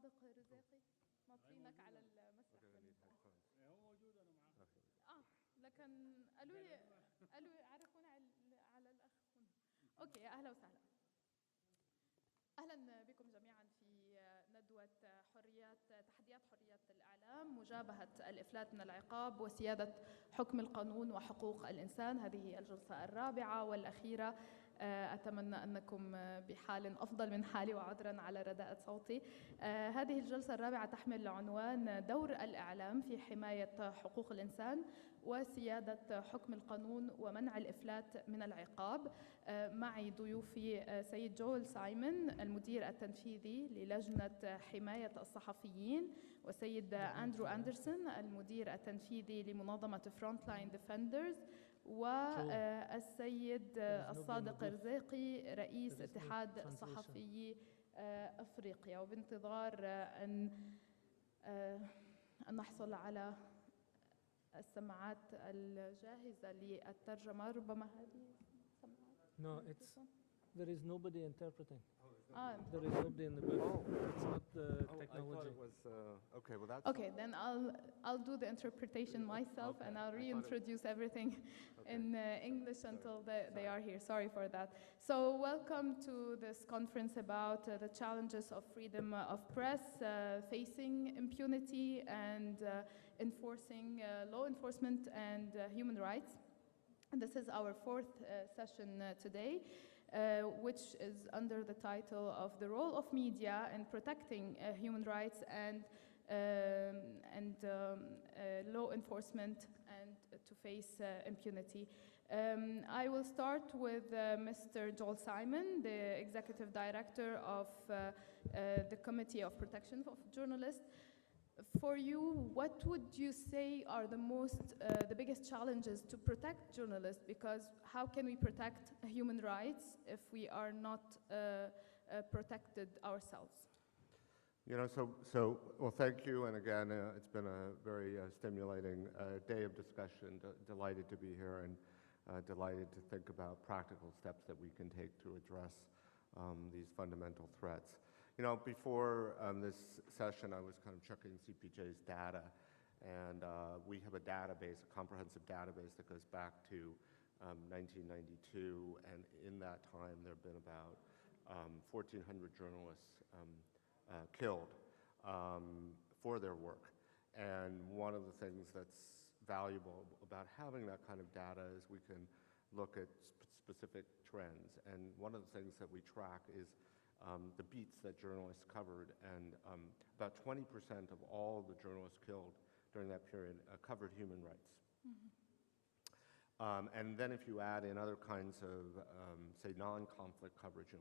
صادق رزاقي مطرينك على المسرح. هو موجود انا معاه. لكن قالوا يعرفون على الاخ هنا. اوكي، اهلا وسهلا. أهلا بكم جميعا في ندوة تحديات حريات الإعلام، مجابهة الإفلات من العقاب وسيادة حكم القانون وحقوق الإنسان. هذه هي الجلسة الرابعة والأخيرة. أتمنى أنكم بحال أفضل من حالي، وعذرا على رداءة صوتي. هذه الجلسة الرابعة تحمل عنوان دور الإعلام في حماية حقوق الإنسان وسيادة حكم القانون ومنع الإفلات من العقاب. معي ضيوفي سيد جول سايمون المدير التنفيذي للجنة حماية الصحفيين، وسيد أندرو أندرسون المدير التنفيذي لمنظمة Frontline Defenders، والسيد الصادق رزاقي رئيس اتحاد صحفيي أفريقيا. وبانتظار أن نحصل على السماعات الجاهزة للترجمة. ربما هذه السماعات. There is nobody interpreting. There is nobody in the booth. It's not the technology. I thought it was okay. Well, that's okay. Then I'll do the interpretation myself, and I'll reintroduce everything in English until they are here. Sorry for that. So welcome to this conference about the challenges of freedom of press, facing impunity, and enforcing law enforcement and human rights. And this is our fourth session today, which is under the title of the role of media in protecting human rights and law enforcement and to face impunity. I will start with Mr. Joel Simon, the Executive Director of the Committee of Protection of Journalists. For you, what would you say are the biggest challenges to protect journalists? Because how can we protect human rights if we are not protected ourselves? Well, thank you. And again, it's been a very stimulating day of discussion. Delighted to be here and delighted to think about practical steps that we can take to address these fundamental threats. Before this session, I was kind of checking CPJ's data, and we have a database, a comprehensive database that goes back to 1992, and in that time, there have been about 1,400 journalists killed for their work. And one of the things that's valuable about having that kind of data is we can look at specific trends. And one of the things that we track is the beats that journalists covered, and about 20% of all the journalists killed during that period covered human rights. Mm-hmm. And then if you add in other kinds of, say, non-conflict coverage,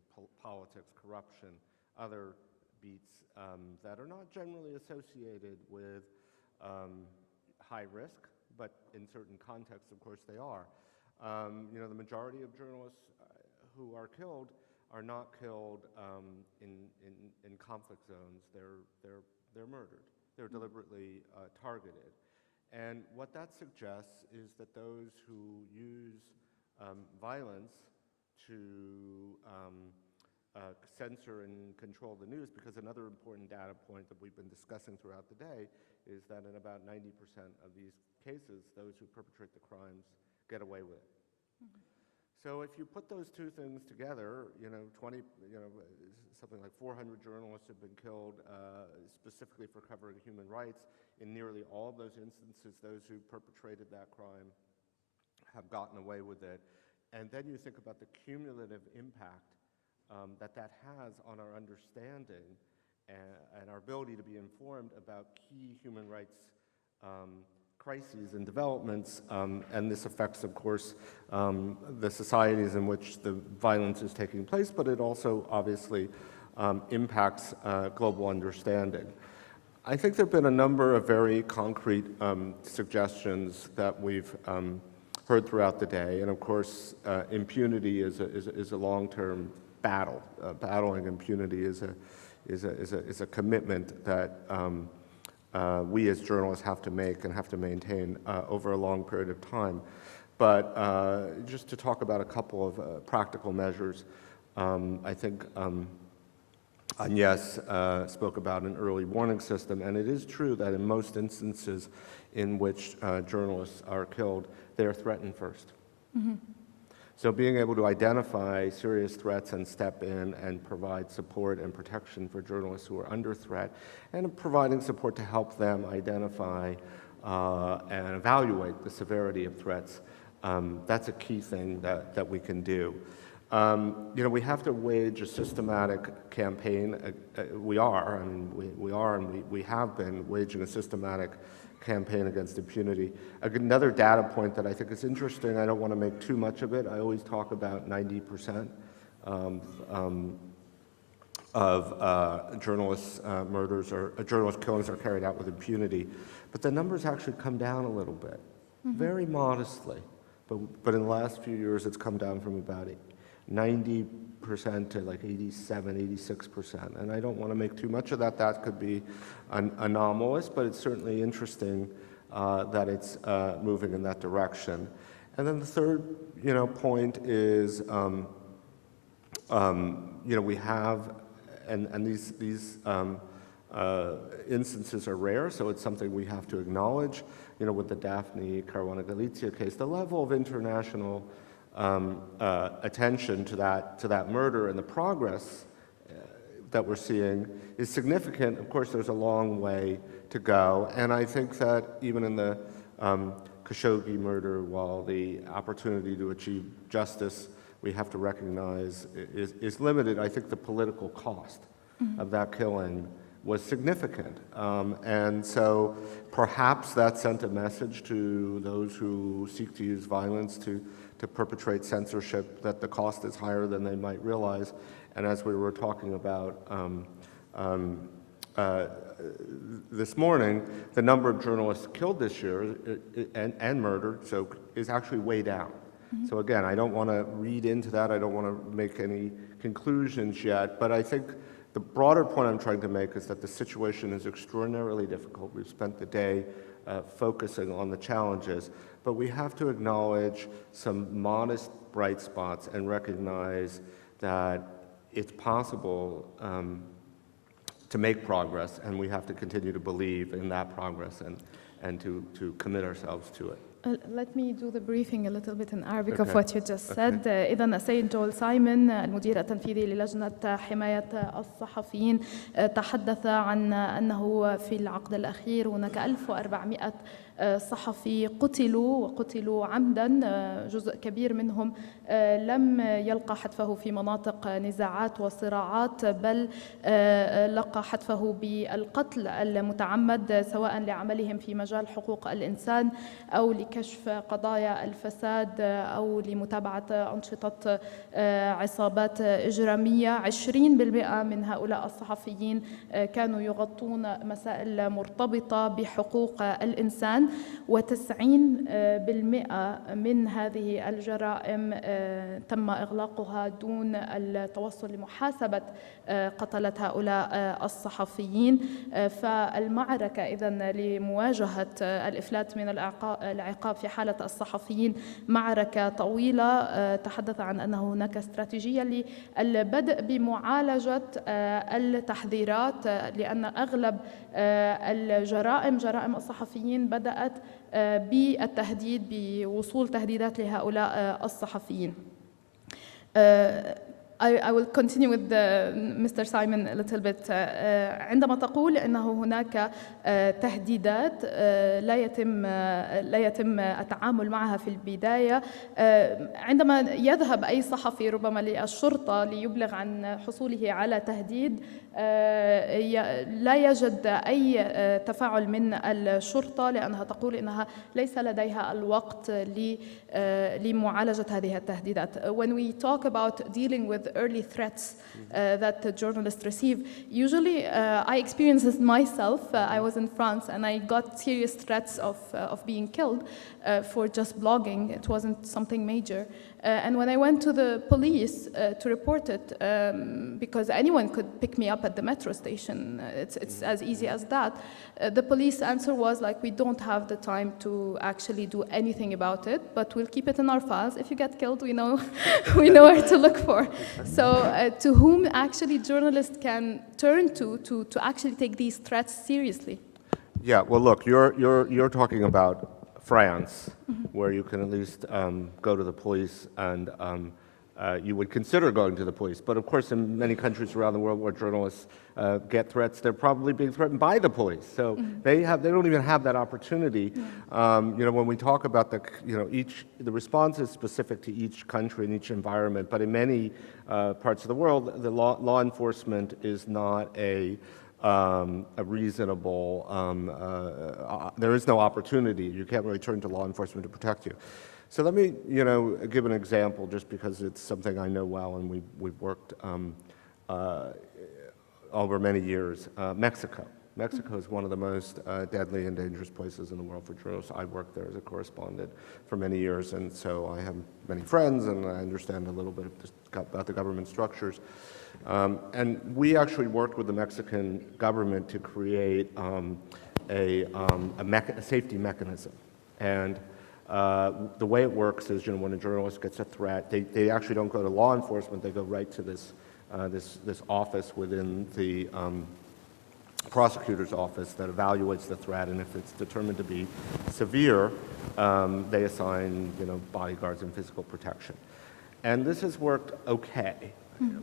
politics, corruption, other beats that are not generally associated with high risk, but in certain contexts, of course, they are. The majority of journalists who are killed are not killed in conflict zones. They're murdered. They're deliberately targeted. And what that suggests is that those who use violence to censor and control the news, because another important data point that we've been discussing throughout the day is that in about 90% of these cases, those who perpetrate the crimes get away with it. Mm-hmm. So if you put those two things together, something like 400 journalists have been killed specifically for covering human rights. In nearly all of those instances, those who perpetrated that crime have gotten away with it. And then you think about the cumulative impact that has on our understanding and our ability to be informed about key human rights crises and developments, and this affects, of course, the societies in which the violence is taking place, but it also obviously impacts global understanding. I think there have been a number of very concrete suggestions that we've heard throughout the day, and of course, impunity is a long-term battle. Battling impunity is a commitment that we as journalists have to make and have to maintain over a long period of time. But just to talk about a couple of practical measures, I think And yes, spoke about an early warning system, and it is true that in most instances in which journalists are killed, they are threatened first. So being able to identify serious threats and step in and provide support and protection for journalists who are under threat, and providing support to help them identify and evaluate the severity of threats, that's a key thing that we can do. We have to wage a systematic campaign. We have been waging a systematic campaign against impunity. Another data point that I think is interesting, I don't want to make too much of it. I always talk about 90% of journalists' murders or journalist killings are carried out with impunity. But the numbers actually come down a little bit, very modestly. But in the last few years, it's come down from about 90% to like 87, 86%. And I don't want to make too much of that. That could be anomalous, but it's certainly interesting that it's moving in that direction. And then the third, point is, we have, and these instances are rare, so it's something we have to acknowledge. With the Daphne Caruana Galizia case, the level of international attention to that murder and the progress that we're seeing is significant. Of course, there's a long way to go, and I think that even in the Khashoggi murder, while the opportunity to achieve justice we have to recognize is limited, I think the political cost of that killing was significant. And so perhaps that sent a message to those who seek to use violence to perpetrate censorship that the cost is higher than they might realize. And as we were talking about this morning, the number of journalists killed this year and murdered is actually way down. So again, I don't want to read into that. I don't want to make any conclusions yet, but I think the broader point I'm trying to make is that the situation is extraordinarily difficult. We've spent the day focusing on the challenges, but we have to acknowledge some modest bright spots and recognize that it's possible to make progress, and we have to continue to believe in that progress and to commit ourselves to it. Let me do the briefing a little bit in Arabic of Okay. what you just said. إذا السيد جول سايمون المدير التنفيذي للجنة حماية الصحفيين تحدث عن أنه في العقد الأخير هناك 1400 صحفي وقتلوا عمدا. جزء كبير منهم لم يلقى حتفه في مناطق نزاعات وصراعات، بل لقى حتفه بالقتل المتعمد، سواء لعملهم في مجال حقوق الإنسان أو لكشف قضايا الفساد أو لمتابعة أنشطة عصابات إجرامية. 20% من هؤلاء الصحفيين كانوا يغطون مسائل مرتبطة بحقوق الإنسان، و90% من هذه الجرائم تم إغلاقها دون التوصل لمحاسبة قتلة هؤلاء الصحفيين. فالمعركة إذن لمواجهة الإفلات من العقاب في حالة الصحفيين معركة طويلة. تحدث عن أن هناك استراتيجية للبدء بمعالجة التحذيرات، لأن أغلب جرائم الصحفيين بدأت بالتهديد، بوصول تهديدات لهؤلاء الصحفيين. I will continue with Mr. Simon a little bit. عندما تقول أنه هناك تهديدات لا يتم التعامل معها في البداية، عندما يذهب أي صحفي ربما للشرطة ليبلغ عن حصوله على تهديد، لا يجد أي تفاعل من الشرطة، لأنها تقول إنها ليس لديها الوقت لمعالجة هذه التهديدات. When we talk about dealing with early threats that the journalists receive, usually I experienced this myself. I was in France and I got serious threats of being killed for just blogging. It wasn't something major. And when I went to the police to report it, because anyone could pick me up at the metro station, it's as easy as that, the police answer was like, we don't have the time to actually do anything about it, but we'll keep it in our files. If you get killed, we know, we know where to look for. So to whom actually journalists can turn to actually take these threats seriously? Yeah, well, look, you're talking about France, where you can at least go to the police and you would consider going to the police. But of course, in many countries around the world where journalists get threats, they're probably being threatened by the police. So they don't even have that opportunity. When we talk about the response is specific to each country and each environment. But in many parts of the world, the law enforcement is not a reasonable, there is no opportunity. You can't really turn to law enforcement to protect you. So let me, give an example just because it's something I know well and we've worked over many years. Mexico. Mexico is one of the most deadly and dangerous places in the world for journalists. I worked there as a correspondent for many years, and so I have many friends and I understand a little bit about the government structures. And we actually worked with the Mexican government to create a safety mechanism. And the way it works is, when a journalist gets a threat, they actually don't go to law enforcement. They go right to this office within the prosecutor's office that evaluates the threat, and if it's determined to be severe, they assign bodyguards and physical protection. And this has worked okay.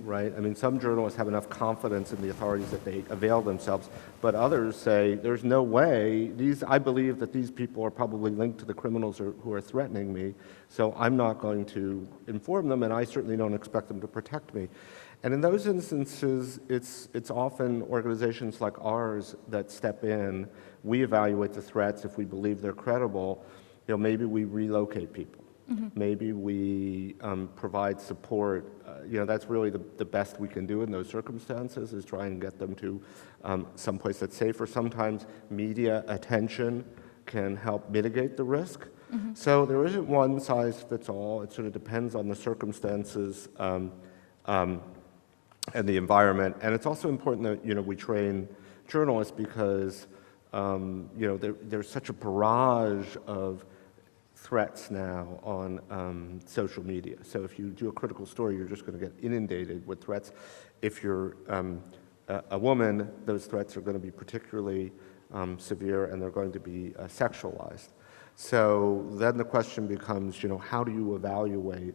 Right? I mean, some journalists have enough confidence in the authorities that they avail themselves, but others say, there's no way, I believe that these people are probably linked to the criminals who are threatening me, so I'm not going to inform them, and I certainly don't expect them to protect me. And in those instances, it's often organizations like ours that step in. We evaluate the threats. If we believe they're credible, maybe we relocate people. Maybe we provide support. That's really the best we can do in those circumstances, is try and get them to someplace that's safer. Sometimes media attention can help mitigate the risk. So there isn't one size fits all. It sort of depends on the circumstances and the environment. And it's also important that we train journalists because there's such a barrage of threats now on social media. So if you do a critical story, you're just going to get inundated with threats. If you're a woman, those threats are going to be particularly severe, and they're going to be sexualized. So then the question becomes, how do you evaluate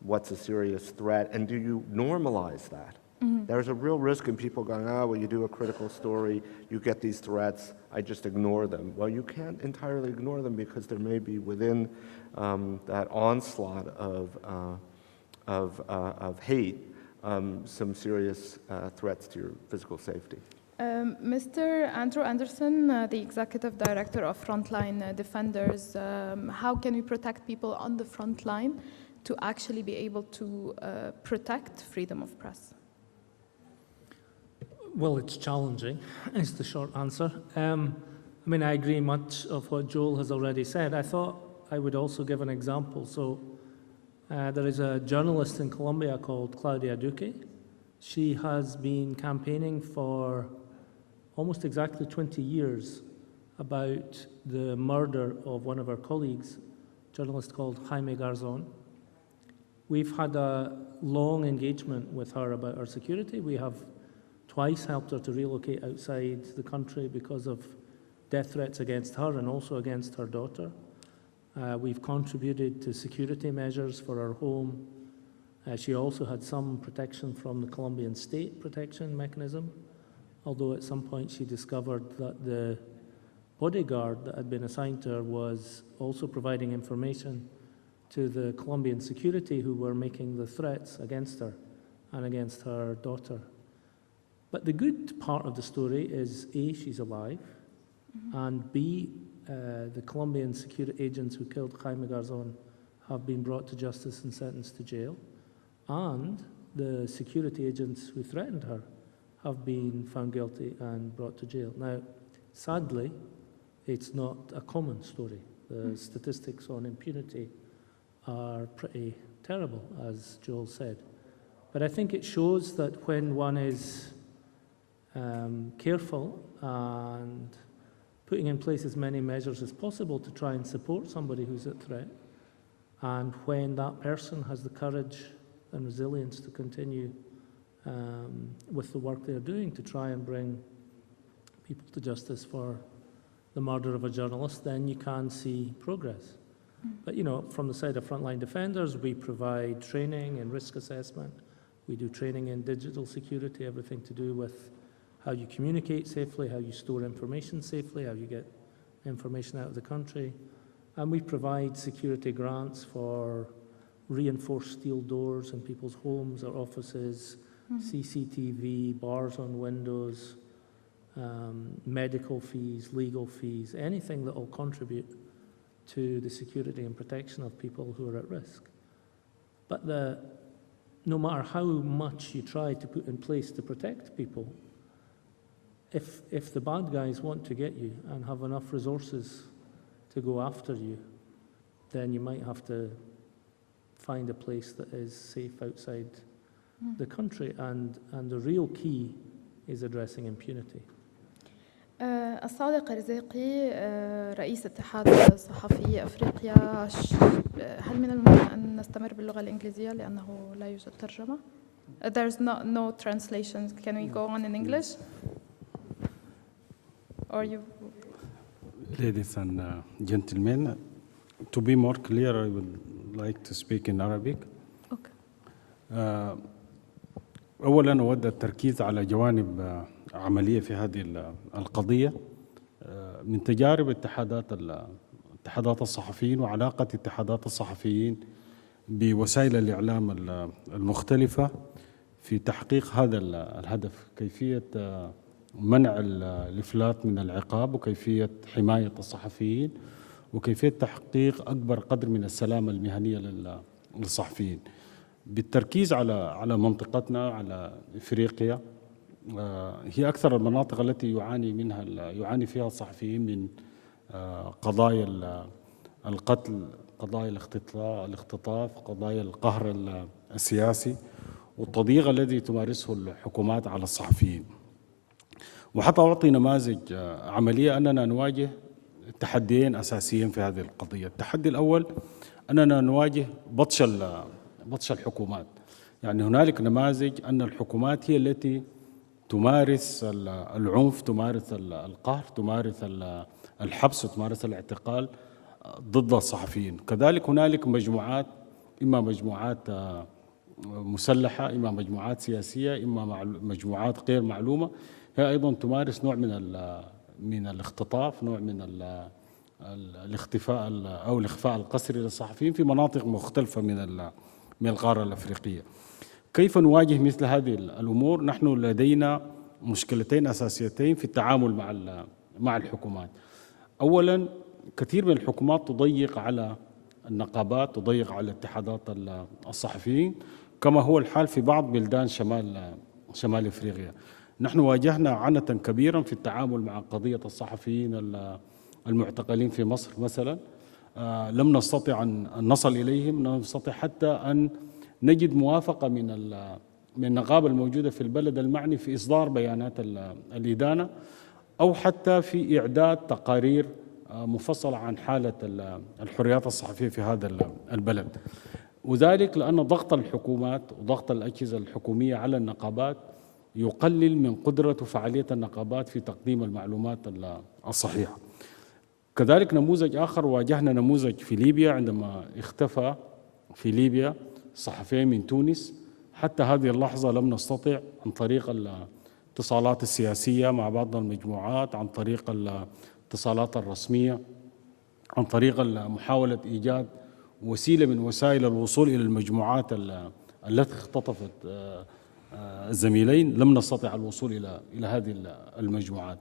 what's a serious threat, and do you normalize that? There's a real risk in people going, well, you do a critical story, you get these threats, I just ignore them. Well, you can't entirely ignore them because there may be within that onslaught of hate some serious threats to your physical safety. Mr. Andrew Anderson, the Executive Director of Frontline Defenders, how can we protect people on the front line to actually be able to protect freedom of press? Well, it's challenging, is the short answer. I agree much of what Joel has already said. I thought I would also give an example. So there is a journalist in Colombia called Claudia Duque. She has been campaigning for almost exactly 20 years about the murder of one of our colleagues, a journalist called Jaime Garzón. We've had a long engagement with her about our security. We have twice helped her to relocate outside the country because of death threats against her and also against her daughter. We've contributed to security measures for her home. She also had some protection from the Colombian state protection mechanism, although at some point she discovered that the bodyguard that had been assigned to her was also providing information to the Colombian security who were making the threats against her and against her daughter. But the good part of the story is, A, she's alive, and B, the Colombian security agents who killed Jaime Garzón have been brought to justice and sentenced to jail, and the security agents who threatened her have been found guilty and brought to jail. Now, sadly, it's not a common story. The statistics on impunity are pretty terrible, as Joel said. But I think it shows that when one is careful and putting in place as many measures as possible to try and support somebody who's at threat, and when that person has the courage and resilience to continue with the work they're doing to try and bring people to justice for the murder of a journalist, then you can see progress. But, you know, from the side of frontline defenders, we provide training in risk assessment. We do training in digital security, everything to do with how you communicate safely, how you store information safely, how you get information out of the country. And we provide security grants for reinforced steel doors in people's homes or offices, CCTV, bars on windows, medical fees, legal fees, anything that will contribute to the security and protection of people who are at risk. But no matter how much you try to put in place to protect people, if the bad guys want to get you and have enough resources to go after you, then you might have to find a place that is safe outside the country. And the real key is addressing impunity. الصادق رزيقي رئيس اتحاد صحفي أفريقيا، هل من الممكن أن نستمر باللغة الإنجليزية لأنه لا يوجد ترجمة؟ There's no translation. Can we go on in English? Or you? Ladies and gentlemen, to be more clear, I would like to speak in Arabic. Okay. أولاً أود التركيز على جوانب عملية في هذه القضية من تجارب اتحادات الصحفيين وعلاقة اتحادات الصحفيين بوسائل الإعلام المختلفة في تحقيق هذا الهدف، كيفية منع الإفلات من العقاب وكيفية حماية الصحفيين وكيفية تحقيق أكبر قدر من السلامة المهنية للصحفيين. بالتركيز على منطقتنا، على إفريقيا، هي أكثر المناطق التي يعاني فيها الصحفيين من قضايا القتل، قضايا الاختطاف، قضايا القهر السياسي والتضييق الذي تمارسه الحكومات على الصحفيين. وحتى أعطي نماذج عملية أننا نواجه تحديين أساسيين في هذه القضية. التحدي الأول أننا نواجه بطش الحكومات. يعني هنالك نماذج أن الحكومات هي التي تمارس العنف، تمارس القهر، تمارس الحبس وتمارس الاعتقال ضد الصحفيين. كذلك هنالك مجموعات، إما مجموعات مسلحة، إما مجموعات سياسية، إما مجموعات غير معلومة، هي أيضا تمارس نوع من الاختطاف، نوع من الاختفاء أو الإخفاء القسري للصحفيين في مناطق مختلفة من القارة الأفريقية. كيف نواجه مثل هذه الأمور؟ نحن لدينا مشكلتين أساسيتين في التعامل مع الحكومات. أولا، كثير من الحكومات تضيق على النقابات، تضيق على اتحادات الصحفيين، كما هو الحال في بعض بلدان شمال إفريقيا. نحن واجهنا عنة كبيرا في التعامل مع قضية الصحفيين المعتقلين في مصر مثلا. لم نستطع أن نصل إليهم، لم نستطع حتى أن نجد موافقة من النقابة الموجودة في البلد المعني في إصدار بيانات الإدانة أو حتى في إعداد تقارير مفصلة عن حالة الحريات الصحفية في هذا البلد. وذلك لأن ضغط الحكومات وضغط الأجهزة الحكومية على النقابات يقلل من قدرة وفعالية النقابات في تقديم المعلومات الصحيحة. كذلك نموذج آخر، واجهنا نموذج في ليبيا عندما اختفى في ليبيا صحفيين من تونس. حتى هذه اللحظة لم نستطع عن طريق الاتصالات السياسية مع بعض المجموعات، عن طريق الاتصالات الرسمية، عن طريق محاولة إيجاد وسيلة من وسائل الوصول إلى المجموعات التي اختطفت الزميلين، لم نستطع الوصول إلى هذه المجموعات.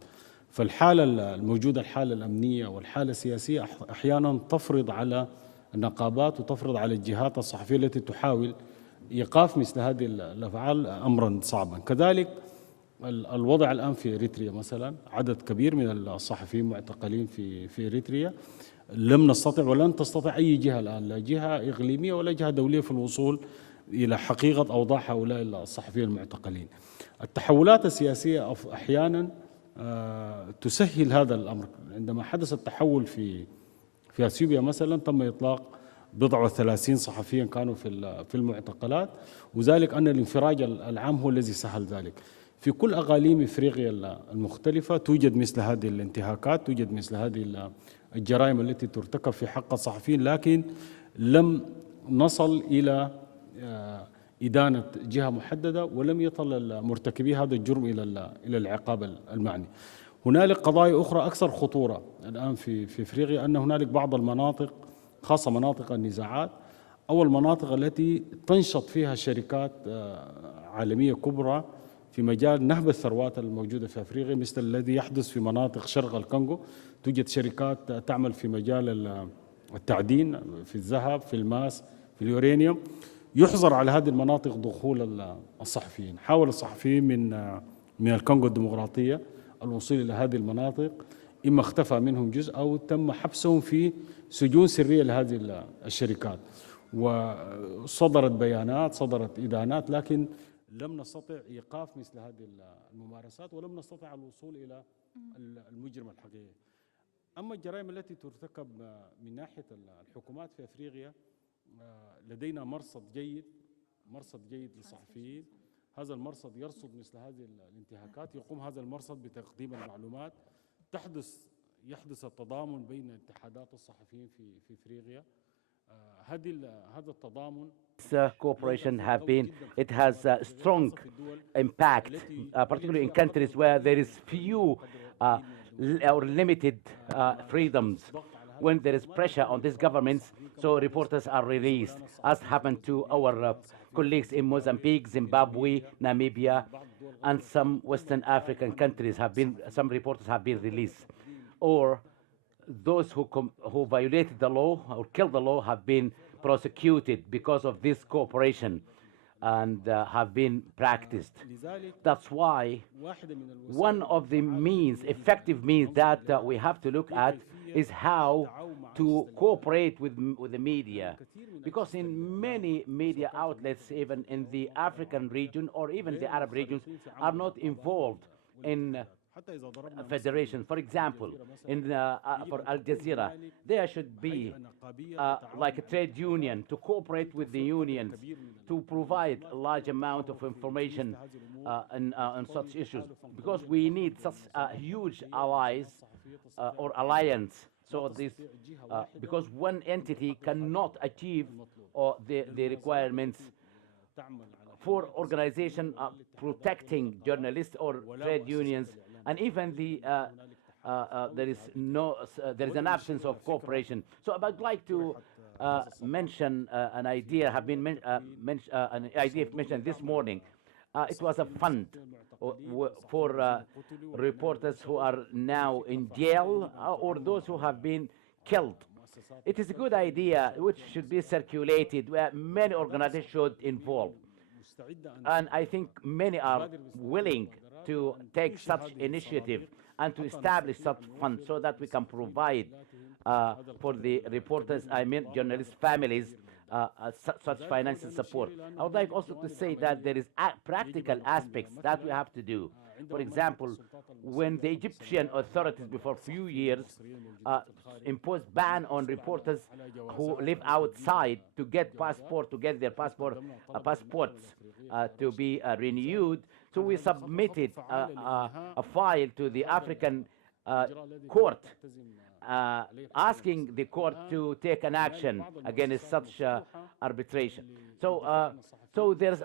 فالحالة الموجودة، الحالة الأمنية والحالة السياسية، أحيانا تفرض على النقابات وتفرض على الجهات الصحفية التي تحاول إيقاف مثل هذه الأفعال أمرا صعبا. كذلك الوضع الآن في إريتريا مثلا، عدد كبير من الصحفيين معتقلين في إريتريا. لم نستطع ولن تستطيع أي جهة الآن، لا جهة إقليمية ولا جهة دولية، في الوصول إلى حقيقة أوضاع هؤلاء الصحفيين المعتقلين. التحولات السياسية أحيانا تسهل هذا الأمر. عندما حدث التحول في أثيوبيا مثلا، تم إطلاق بضع وثلاثين صحفيا كانوا في المعتقلات، وذلك أن الانفراج العام هو الذي سهل ذلك. في كل أقاليم إفريقيا المختلفة توجد مثل هذه الانتهاكات، توجد مثل هذه الجرائم التي ترتكب في حق الصحفيين، لكن لم نصل إلى إدانة جهة محددة، ولم يصل مرتكبي هذا الجرم إلى العقاب المعني. هنالك قضايا أخرى أكثر خطورة الآن في إفريقيا، أن هنالك بعض المناطق، خاصة مناطق النزاعات أو المناطق التي تنشط فيها شركات عالمية كبرى في مجال نهب الثروات الموجودة في أفريقيا، مثل الذي يحدث في مناطق شرق الكونغو. توجد شركات تعمل في مجال التعدين، في الذهب، في الماس، في اليورانيوم. يحظر على هذه المناطق دخول الصحفيين. حاول الصحفيين من الكونغو الديمقراطية الوصول إلى هذه المناطق، إما اختفى منهم جزء أو تم حبسهم في سجون سرية لهذه الشركات، وصدرت بيانات، صدرت إدانات، لكن لم نستطع إيقاف مثل هذه الممارسات، ولم نستطع الوصول إلى المجرم الحقيقي. أما الجرائم التي ترتكب من ناحية الحكومات في أفريقيا، لدينا مرصد جيد للصحفيين. هذا المرصد يرصد مثل هذه الانتهاكات، يقوم هذا المرصد بتقديم المعلومات. يحدث التضامن بين اتحادات الصحفيين في افريقيا. هذا التضامن cooperation it has a strong impact, particularly in countries where there is few or limited freedoms. When there is pressure on these governments, so reporters are released, as happened to our colleagues in Mozambique, Zimbabwe, Namibia, and some Western African countries some reporters have been released. Or those who violated the law or killed the law have been prosecuted because of this cooperation and have been practiced. That's why one of the effective means that we have to look at is how to cooperate with the media. Because in many media outlets, even in the African region or even the Arab regions, are not involved in federation. For example, for Al Jazeera, there should be like a trade union to cooperate with the unions to provide a large amount of information on such issues, because we need such huge allies or alliance. So this, because one entity cannot achieve the requirements for organization protecting journalists or trade unions, and even there is an absence of cooperation. So I'd like to mention an idea mentioned this morning. It was a fund for reporters who are now in jail or those who have been killed. It is a good idea which should be circulated, where many organizations should involve. And I think many are willing to take such initiative and to establish such funds so that we can provide for the reporters, journalists' families, such financial support. I would like also to say that there is practical aspects that we have to do. For example, when the Egyptian authorities before a few years imposed ban on reporters who live outside to get their passports to be renewed, so we submitted a file to the African court asking the court to take an action against such arbitration. So there's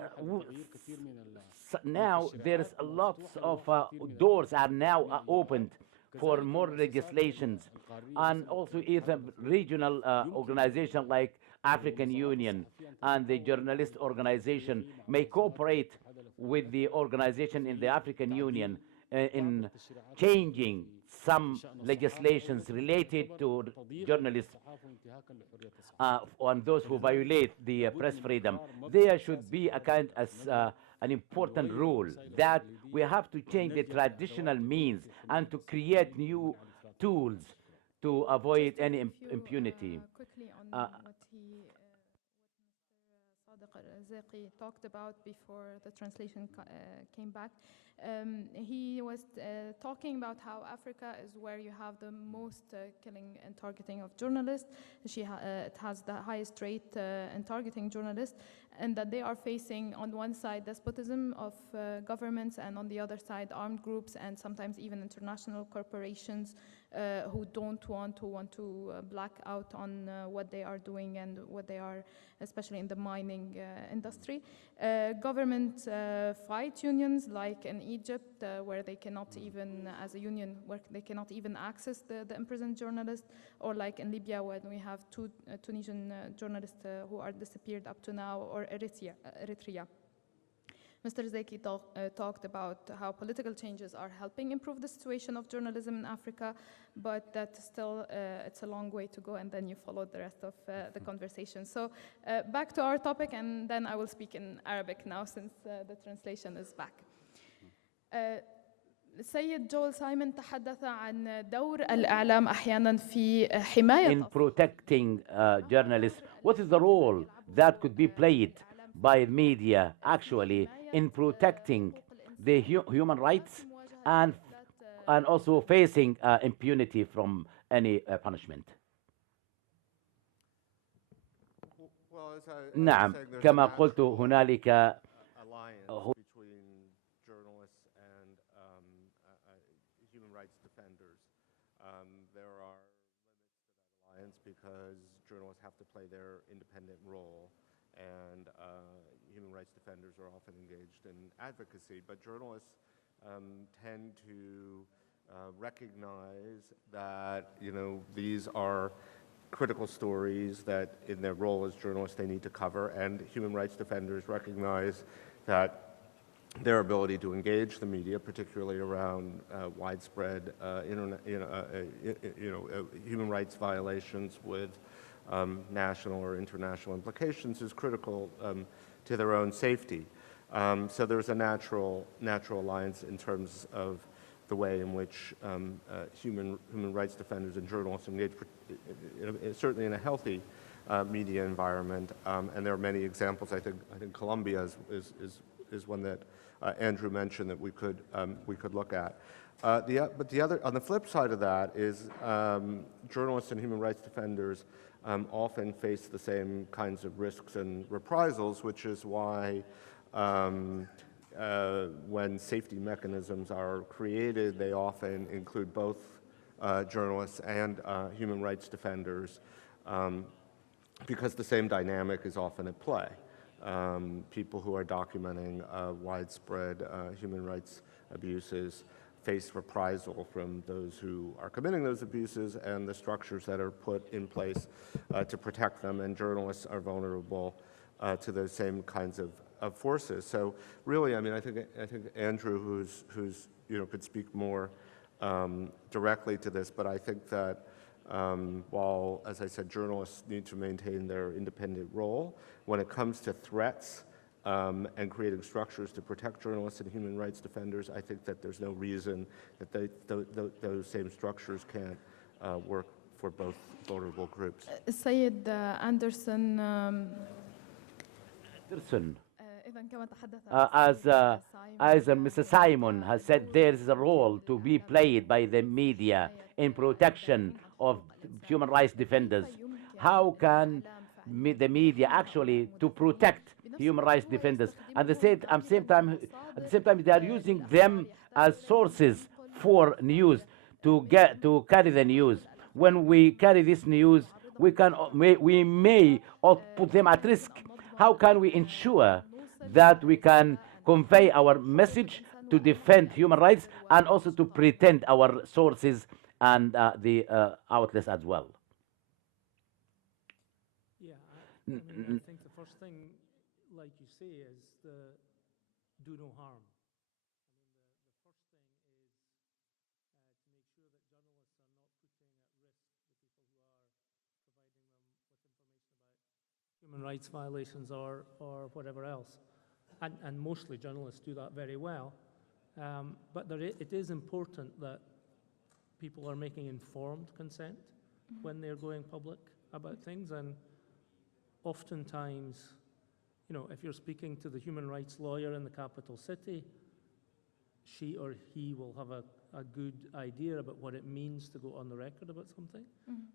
now there's lots of doors are now opened for more legislations, and also either regional organization like African Union and the journalist organization may cooperate with the organization in the African Union in changing some legislations related to journalists on those who violate the press freedom. There should be an important rule that we have to change the traditional means and to create new tools to avoid Just to any brief you impunity. quickly on Uh, what Sadiq al-Zaqi talked about before the translation came back. He was talking about how Africa is where you have the most killing and targeting of journalists. It has the highest rate in targeting journalists, and that they are facing on one side despotism of governments, and on the other side armed groups and sometimes even international corporations who want to black out on what they are doing and what they are, especially in the mining industry. Government fight unions, like in Egypt, where they cannot even, as a union, where they cannot even access the imprisoned journalists, or like in Libya, when we have two Tunisian journalists who are disappeared up to now, or Eritrea. Mr. Zeki talked about how political changes are helping improve the situation of journalism in Africa, but that still it's a long way to go, and then you followed the rest of the conversation. So back to our topic, and then I will speak in Arabic now since the translation is back. السيد جول سايمون تحدث عن دور الإعلام أحيانا في حماية in protecting journalists. What is the role that could be played by media actually in protecting the human rights and also facing impunity from any punishment? Well, as I was نعم saying, there's a كما قلت natural هنالك alliance between journalists and human rights defenders. There are limits to that alliance because journalists have to play their independent role, and human rights defenders are often engaged in advocacy. But journalists tend to recognize that these are critical stories that in their role as journalists they need to cover, and human rights defenders recognize that their ability to engage the media, particularly around widespread human rights violations with national or international implications, is critical to their own safety. So there's a natural alliance in terms of the way in which human rights defenders and journalists engage, certainly in a healthy media environment. And there are many examples. I think Colombia is one that Andrew mentioned that we could look at. But the other, on the flip side of that, is journalists and human rights defenders often face the same kinds of risks and reprisals, which is why when safety mechanisms are created, they often include both journalists and human rights defenders, because the same dynamic is often at play. People who are documenting widespread human rights abuses face reprisal from those who are committing those abuses and the structures that are put in place to protect them, and journalists are vulnerable to those same kinds of forces. So really, I mean, I think Andrew, who's could speak more directly to this, but I think that while, as I said, journalists need to maintain their independent role, when it comes to threats and creating structures to protect journalists and human rights defenders, I think that there's no reason that those same structures can't work for both vulnerable groups. السيد أندرسون as Mr. Simon has said, there is a role to be played by the media in protection of human rights defenders. How can the media actually to protect human rights defenders? At the same time, they are using them as sources for news to carry the news. When we carry this news, we may put them at risk. How can we ensure that we can convey our message to defend human rights and also to pretend our sources and the outlets as well? Yeah, I think the first thing, like you say, is the do no harm. The first thing is to make sure that journalists are not putting at risk the people who are providing them with information about human rights violations or whatever else. And mostly journalists do that very well. But it is important that people are making informed consent when they're going public about things. And oftentimes, you know, if you're speaking to the human rights lawyer in the capital city, she or he will have a good idea about what it means to go on the record about something.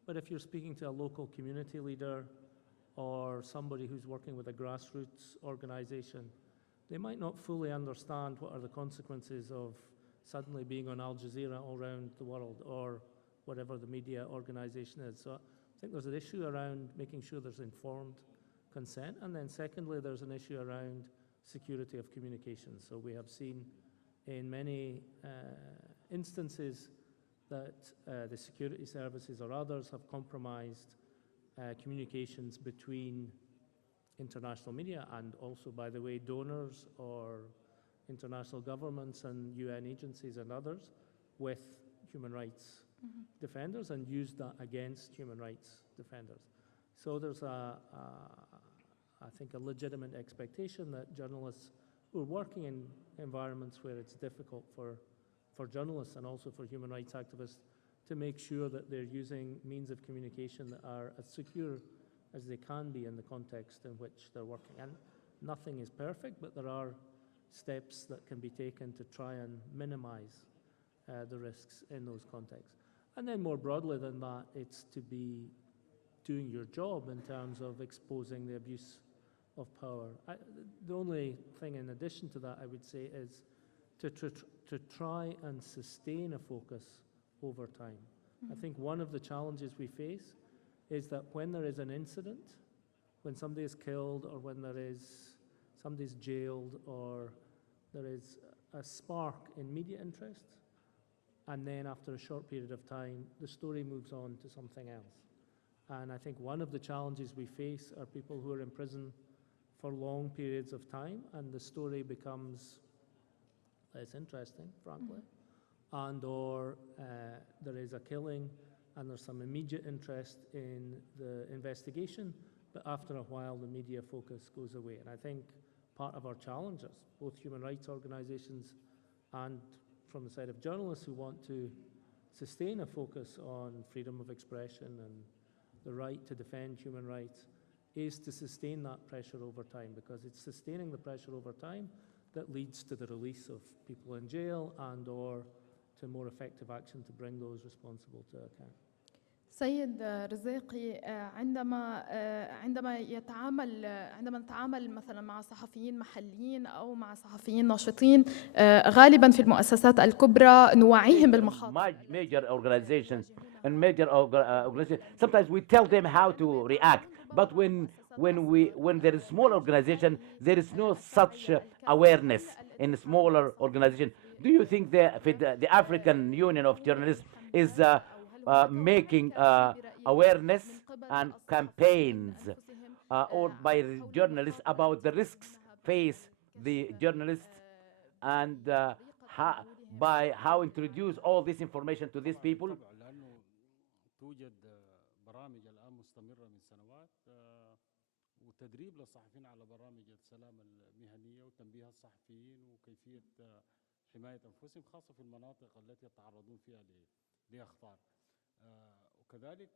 But if you're speaking to a local community leader or somebody who's working with a grassroots organization, they might not fully understand what are the consequences of suddenly being on Al Jazeera all around the world or whatever the media organization is. So I think there's an issue around making sure there's informed consent. And then secondly, there's an issue around security of communications. So we have seen in many instances that the security services or others have compromised communications between international media and also, by the way, donors or international governments and UN agencies and others with human rights defenders and used that against human rights defenders. So there's I think, a legitimate expectation that journalists who are working in environments where it's difficult for journalists and also for human rights activists to make sure that they're using means of communication that are as secure as they can be in the context in which they're working. And nothing is perfect, but there are steps that can be taken to try and minimize the risks in those contexts. And then more broadly than that, it's to be doing your job in terms of exposing the abuse of power. The only thing in addition to that I would say is to try and sustain a focus over time. I think one of the challenges we face is that when there is an incident, when somebody is killed or when somebody's jailed or there is a spark in media interest, and then after a short period of time, the story moves on to something else. And I think one of the challenges we face are people who are in prison for long periods of time, and the story becomes less interesting, frankly, and or there is a killing and there's some immediate interest in the investigation, but after a while the media focus goes away. And I think part of our challenges, both human rights organizations and from the side of journalists who want to sustain a focus on freedom of expression and the right to defend human rights, is to sustain that pressure over time, because it's sustaining the pressure over time that leads to the release of people in jail and or to more effective action to bring those responsible to account. سيد رزاقي، عندما نتعامل مثلا مع صحفيين محليين أو مع صحفيين ناشطين غالبا في المؤسسات الكبرى نوعيهم بالمخاطر. Major organizations and major organizations, sometimes we tell them how to react, but when there is small organization, there is no such awareness in a smaller organization. Do you think the African Union of Journalists is making awareness and campaigns or by journalists about the risks face the journalists and by how introduce all this information to these people? لأنه توجد برامج الآن مستمرة من سنوات وتدريب للصحفيين على برامج السلامة المهنية وتنبيه الصحفيين وكيفية حماية أنفسهم، خاصة في المناطق التي يتعرضون فيها لأخطار. وكذلك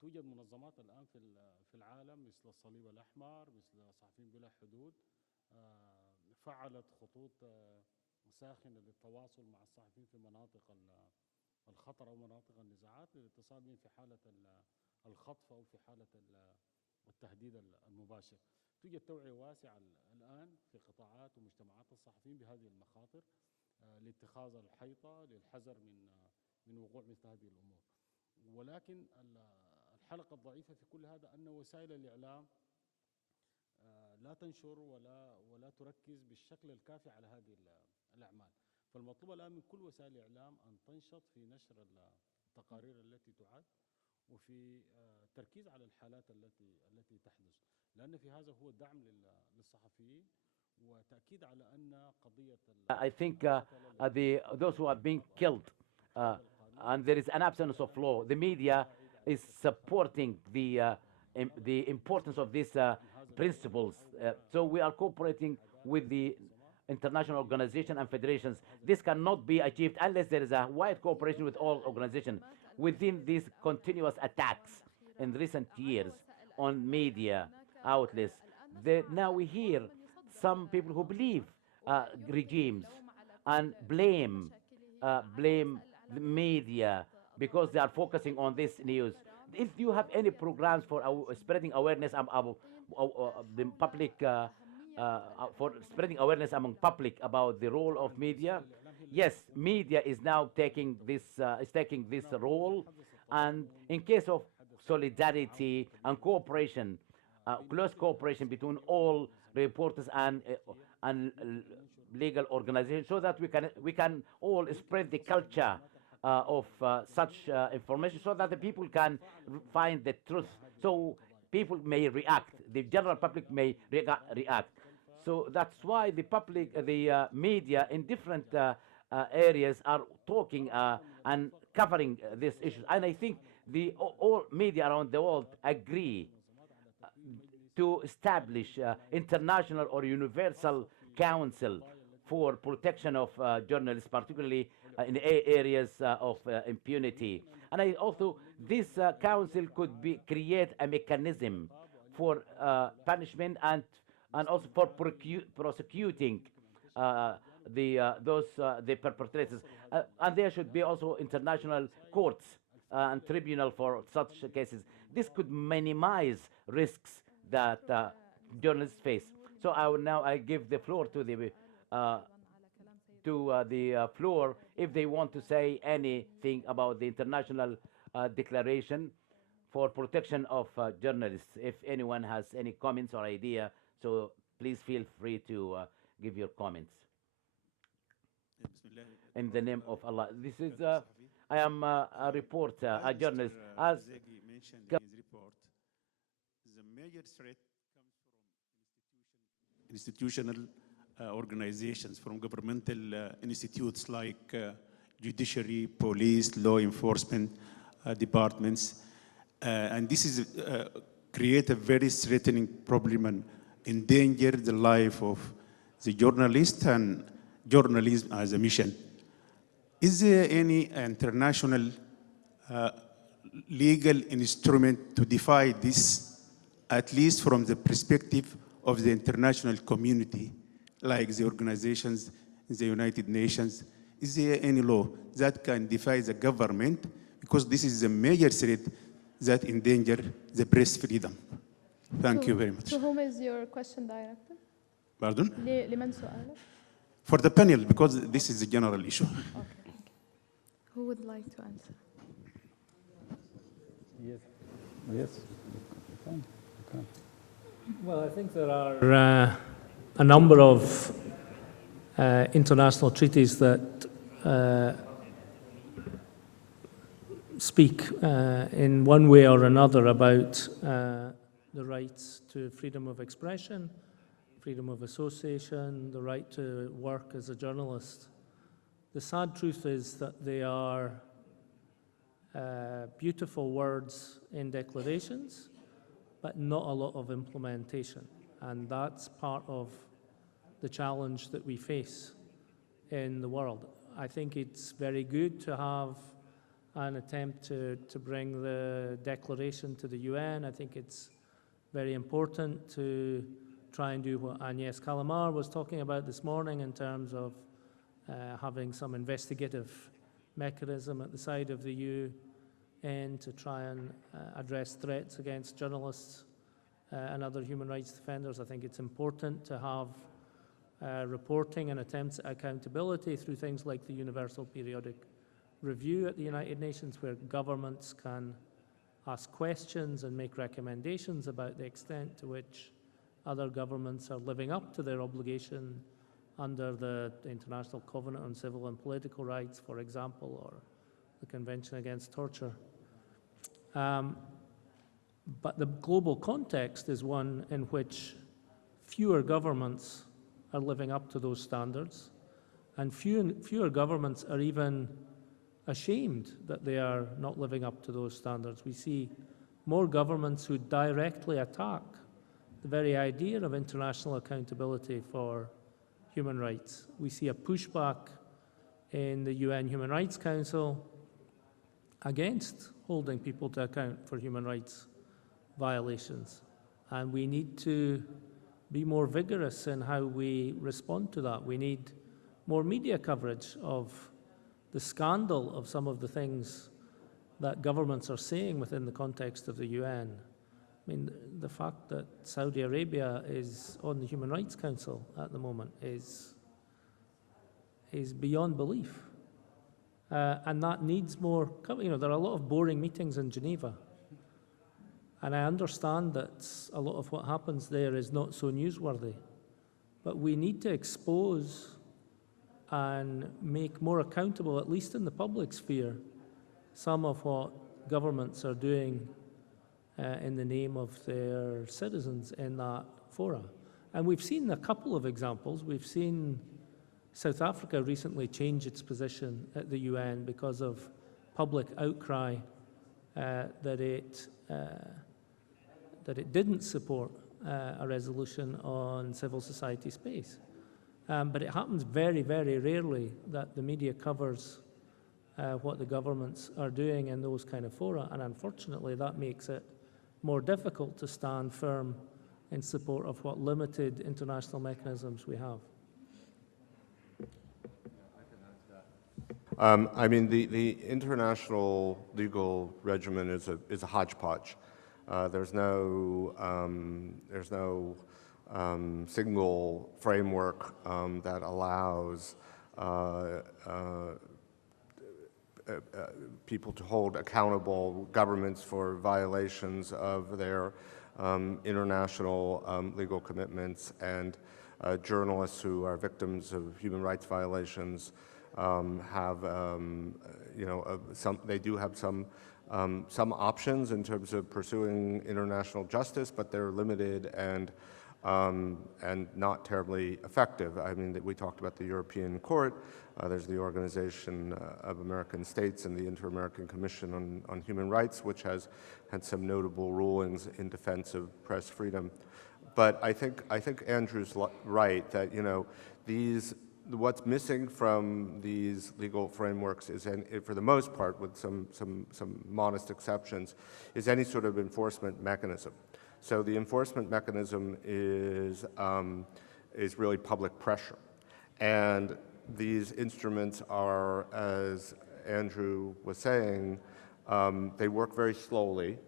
توجد منظمات الآن في العالم مثل الصليب الأحمر، مثل صحفيين بلا حدود، فعلت خطوط ساخنة للتواصل مع الصحفيين في مناطق الخطر أو مناطق النزاعات للاتصال بهم في حالة الخطف أو في حالة التهديد المباشر. توجد توعية واسعة الآن في قطاعات ومجتمعات الصحفيين بهذه المخاطر لاتخاذ الحيطة للحذر من وقوع مثل هذه الأمور. ولكن الحلقة الضعيفة في كل هذا أن وسائل الإعلام لا تنشر ولا تركز بالشكل الكافي على هذه الأعمال. فالمطلوب الآن من كل وسائل الإعلام أن تنشط في نشر التقارير التي تعد وفي التركيز على الحالات التي تحدث، لأن في هذا هو الدعم للصحفيين وتأكيد على أن قضية I think those who are being killed and there is an absence of law, the media is supporting the importance of these principles. So we are cooperating with the international organizations and federations. This cannot be achieved unless there is a wide cooperation with all organizations. Within these continuous attacks in recent years on media outlets, now we hear some people who believe regimes and blame the media because they are focusing on this news. If you have any programs for spreading awareness about the public, for spreading awareness among public about the role of media, yes, media is now taking this role, and in case of solidarity and cooperation, close cooperation between all reporters and legal organizations, so that we can all spread the culture of such information, so that the people can find the truth, so people may react, the general public may react. So that's why the public, the media in different areas are talking and covering these issues. And I think all media around the world agree to establish international or universal council for protection of journalists, particularly in areas of impunity. And I also, this council could create a mechanism for punishment and also for prosecuting the perpetrators. And there should be also international courts and tribunal for such cases. This could minimize risks that journalists face. So I give the floor to the floor if they want to say anything about the international declaration for protection of journalists. If anyone has any comments or idea, so please feel free to give your comments. In the name of Allah, this is I am a reporter, a journalist. As Zeki mentioned in his report, the major threat comes from institutional organizations, from governmental institutes like judiciary, police, law enforcement departments. And this is create a very threatening problem and endanger the life of the journalist and journalism as a mission. Is there any international legal instrument to define this, at least from the perspective of the international community, like the organizations, the United Nations? Is there any law that can define the government? Because this is a major threat that endanger the press freedom. Thank you very much. To whom is your question directed? Pardon? لمن سؤالك? For the panel, because this is a general issue. Okay. Who would like to answer? Yes. Well, I think there are a number of international treaties that speak in one way or another about the rights to freedom of expression, freedom of association, the right to work as a journalist. The sad truth is that they are beautiful words in declarations, but not a lot of implementation. And that's part of the challenge that we face in the world. I think it's very good to have an attempt to bring the declaration to the UN. I think it's very important to try and do what Agnes Calamar was talking about this morning in terms of having some investigative mechanism at the side of the UN to try and address threats against journalists and other human rights defenders. I think it's important to have reporting and attempts at accountability through things like the Universal Periodic Review at the United Nations, where governments can ask questions and make recommendations about the extent to which other governments are living up to their obligation under the International Covenant on Civil and Political Rights, for example, or the Convention Against Torture. But the global context is one in which fewer governments are living up to those standards, and fewer governments are even ashamed that they are not living up to those standards. We see more governments who directly attack the very idea of international accountability for human rights. We see a pushback in the UN Human Rights Council against holding people to account for human rights violations. And we need to be more vigorous in how we respond to that. We need more media coverage of the scandal of some of the things that governments are saying within the context of the UN. I mean, the fact that Saudi Arabia is on the Human Rights Council at the moment is beyond belief. And that needs more, there are a lot of boring meetings in Geneva. And I understand that a lot of what happens there is not so newsworthy. But we need to expose and make more accountable, at least in the public sphere, some of what governments are doing in the name of their citizens in that fora. And we've seen a couple of examples. We've seen South Africa recently change its position at the UN because of public outcry that it didn't support a resolution on civil society space. But it happens very, very rarely that the media covers what the governments are doing in those kind of fora, and unfortunately that makes it more difficult to stand firm in support of what limited international mechanisms we have. I mean, the international legal regimen is a hodgepodge. There's no single framework that allows people to hold accountable governments for violations of their international legal commitments, and journalists who are victims of human rights violations have, they do have some options in terms of pursuing international justice, but they're limited and not terribly effective. I mean, we talked about the European Court. There's the Organization of American States and the Inter-American Commission on Human Rights, which has had some notable rulings in defense of press freedom. But I think Andrew's right that what's missing from these legal frameworks is, for the most part, with some modest exceptions, is any sort of enforcement mechanism. So the enforcement mechanism is really public pressure, and these instruments are, as Andrew was saying, they work very slowly,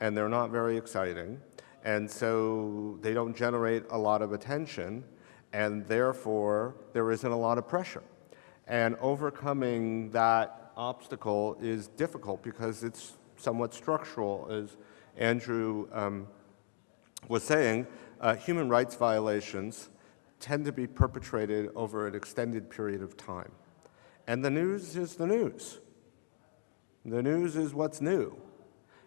and they're not very exciting, and so they don't generate a lot of attention, and therefore there isn't a lot of pressure. And overcoming that obstacle is difficult because it's somewhat structural. As Andrew was saying, human rights violations tend to be perpetrated over an extended period of time. And the news is the news. The news is what's new.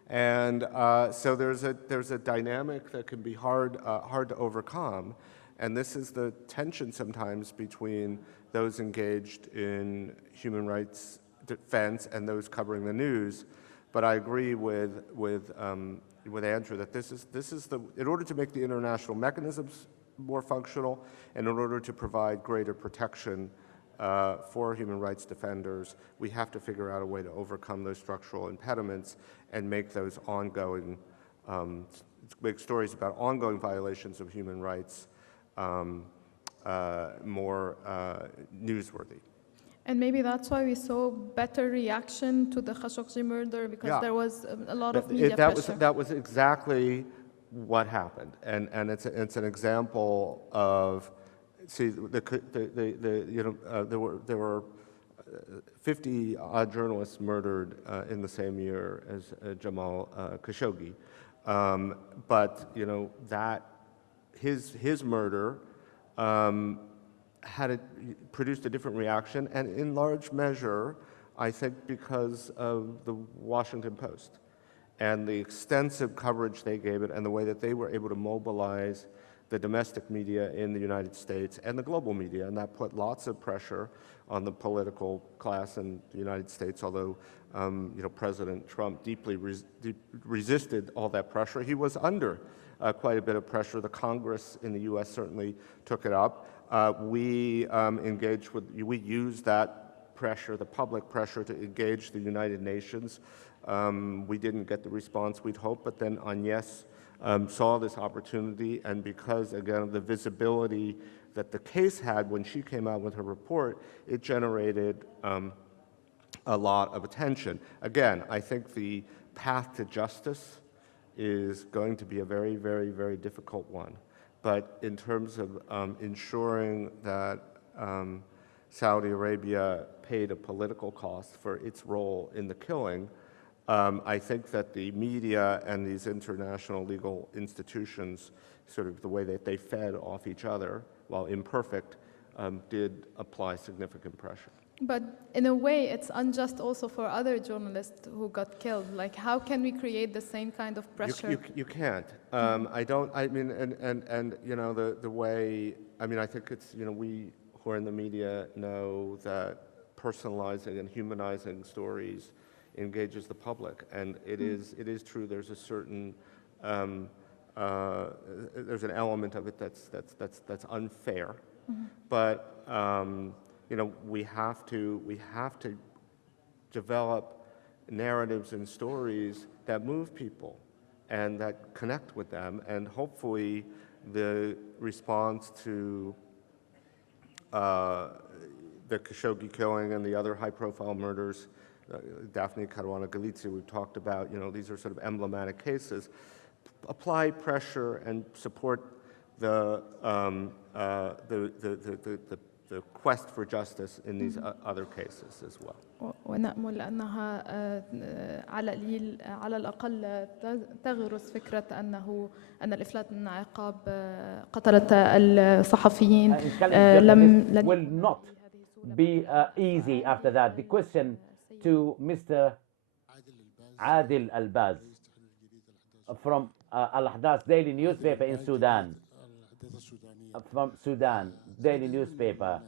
And so there's a dynamic that can be hard to overcome. And this is the tension sometimes between those engaged in human rights defense and those covering the news. But I agree with Andrew that this is in order to make the international mechanisms more functional, and in order to provide greater protection for human rights defenders, we have to figure out a way to overcome those structural impediments and make those ongoing, make stories about ongoing violations of human rights more newsworthy. And maybe that's why we saw better reaction to the Khashoggi murder, because there was a lot of media pressure. That was exactly what happened, and it's an example of, see, there were 50 odd journalists murdered in the same year as Jamal Khashoggi, but that his murder produced a different reaction, and in large measure, I think, because of the Washington Post and the extensive coverage they gave it and the way that they were able to mobilize the domestic media in the United States and the global media, and that put lots of pressure on the political class in the United States, although President Trump deeply resisted all that pressure. He was under quite a bit of pressure. The Congress in the U.S. certainly took it up. We engaged with, we used that pressure, the public pressure, to engage the United Nations. We didn't get the response we'd hoped, but then Agnes saw this opportunity, and because, again, of the visibility that the case had when she came out with her report, it generated a lot of attention. Again, I think the path to justice is going to be a very, very, very difficult one. But in terms of ensuring that Saudi Arabia paid a political cost for its role in the killing, I think that the media and these international legal institutions, sort of the way that they fed off each other, while imperfect, did apply significant pressure. But in a way, it's unjust also for other journalists who got killed. Like, how can we create the same kind of pressure? You can't. I mean, and you know, the way, I mean, I think it's, you know, we who are in the media know that personalizing and humanizing stories engages the public. And it is true, there's a certain, there's an element of it that's unfair. But, you know, we have to develop narratives and stories that move people and that connect with them, and hopefully the response to the Khashoggi killing and the other high-profile murders, Daphne Caruana Galizia, we've talked about, you know, these are sort of emblematic cases, apply pressure and support the quest for justice in these other cases as well. ونأمل أنها على الأقل تغرس فكرة أن الإفلات من عقاب قتلة الصحفيين لن will not be easy after that. The question to Mr. Adil Albaz from Al-Ahdas Daily newspaper in Sudan, from Sudan Daily newspaper.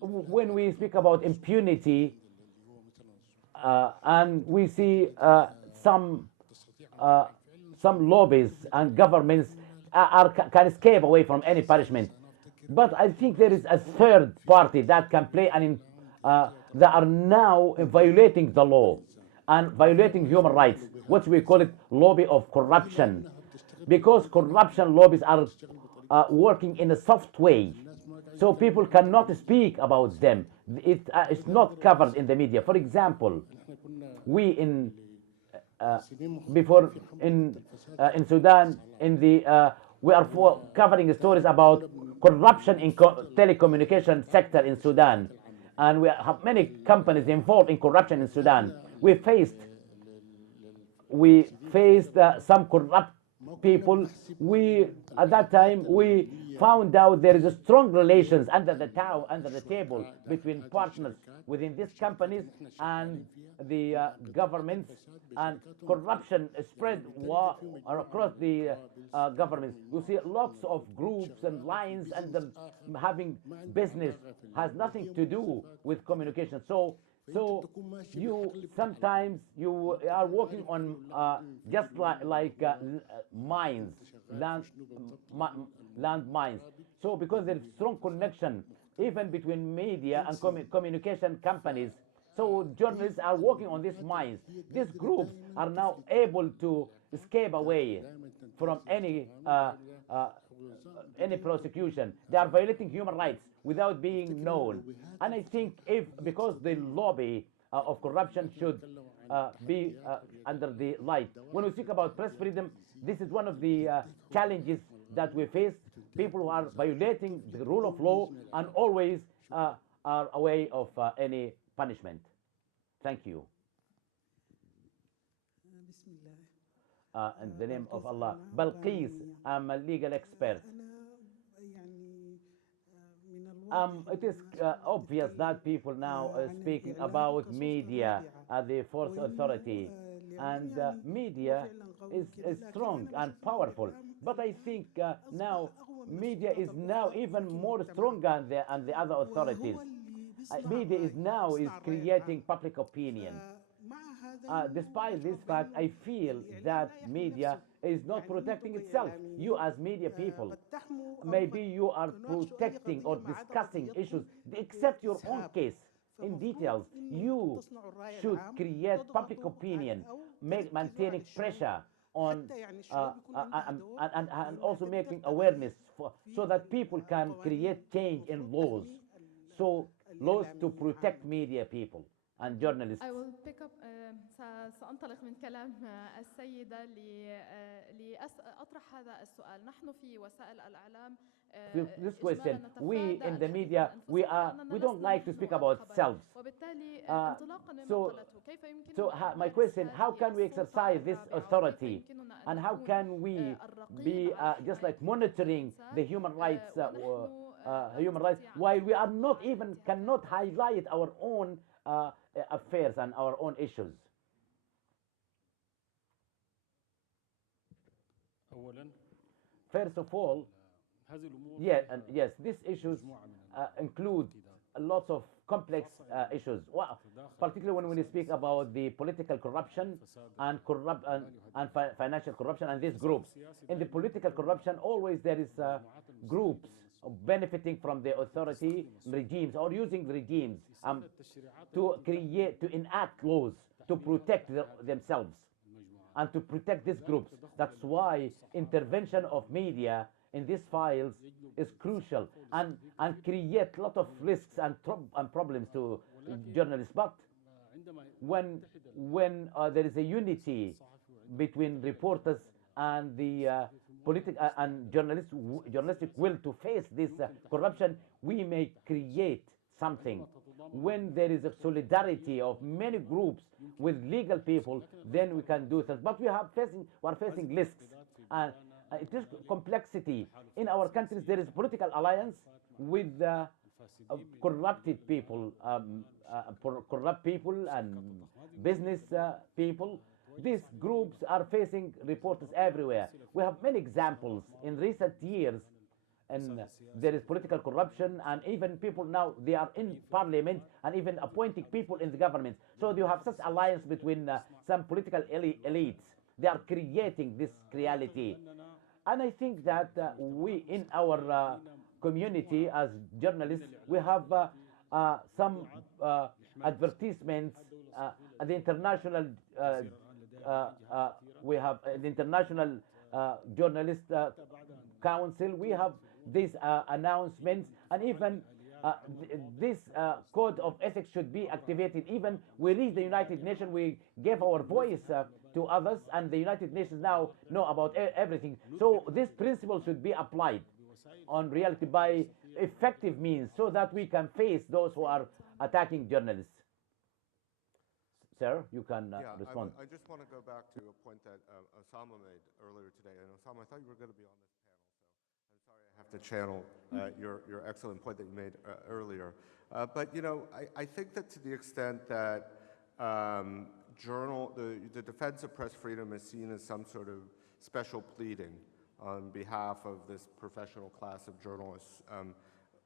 When we speak about impunity, and we see some lobbies and governments can escape away from any punishment, but I think there is a third party that can play that are now violating the law and violating human rights, what we call it lobby of corruption, because corruption lobbies are working in a soft way, so people cannot speak about them. It's not covered in the media. For example, we in Sudan, we are covering stories about corruption in telecommunication sector in Sudan, and we have many companies involved in corruption in Sudan. We faced some corrupt people. At that time we found out there is a strong relations under the table between partners within these companies and the governments, and corruption spread across the governments. You see lots of groups and lines, and having business has nothing to do with communication. So you sometimes you are working on just like mines, land mines. So because there is strong connection even between media and communication companies, so journalists are working on these mines. These groups are now able to escape away from any prosecution. They are violating human rights without being known. And I think because the lobby of corruption should be under the light. When we speak about press freedom, this is one of the challenges that we face. People who are violating the rule of law and always are away of any punishment. Thank you. In the name of Allah. Balqis, I'm a legal expert. It is obvious that people now are speaking about media as the fourth authority, and media is strong and powerful. But I think now media is now even more stronger than the other authorities. Media is creating public opinion. Despite this fact, I feel that media is not protecting itself. You as media people, maybe you are protecting or discussing issues, except your own case in details. You should create public opinion, maintaining pressure on and also making awareness so that people can create change in laws. So laws to protect media people and journalists. I will pick up سأنطلق من كلام السيدة لأطرح هذا السؤال. نحن في وسائل الإعلام This question, we in the media, we don't like to speak about selves. وبالتالي انطلاقا مما قالته كيف يمكن So my question, how can we exercise this authority, and how can we be just like monitoring the human rights, while we are not even cannot highlight our own affairs and our own issues? First of all, yes, these issues include lots of complex issues, particularly when we speak about the political corruption and financial corruption and these groups. In the political corruption, always there is groups benefiting from the authority regimes or using regimes to enact laws to protect themselves and to protect these groups. That's why intervention of media in these files is crucial and create a lot of risks and problems to journalists. But when there is a unity between reporters and the and journalistic will to face this corruption, we may create something. When there is a solidarity of many groups with legal people, then we can do things. But we are facing risks and it is complexity. In our countries, there is political alliance with corrupted people, corrupt people and business people. These groups are facing reporters everywhere. We have many examples in recent years, and there is political corruption, and even people now, they are in parliament and even appointing people in the government. So you have such alliance between some political elites. They are creating this reality. And I think that we in our community as journalists, we have some advertisements. The international, we have the International Journalist Council. We have these announcements, and even this code of ethics should be activated. Even we reached the United Nations, we gave our voice to others, and the United Nations now know about everything. So this principle should be applied on reality by effective means so that we can face those who are attacking journalists. Sir, you can respond. I just want to go back to a point that Osama made earlier today. And Osama, I thought you were going to be on this panel, so I'm sorry I have to channel your excellent point that you made earlier. But, you know, I think that to the extent that the defense of press freedom is seen as some sort of special pleading on behalf of this professional class of journalists,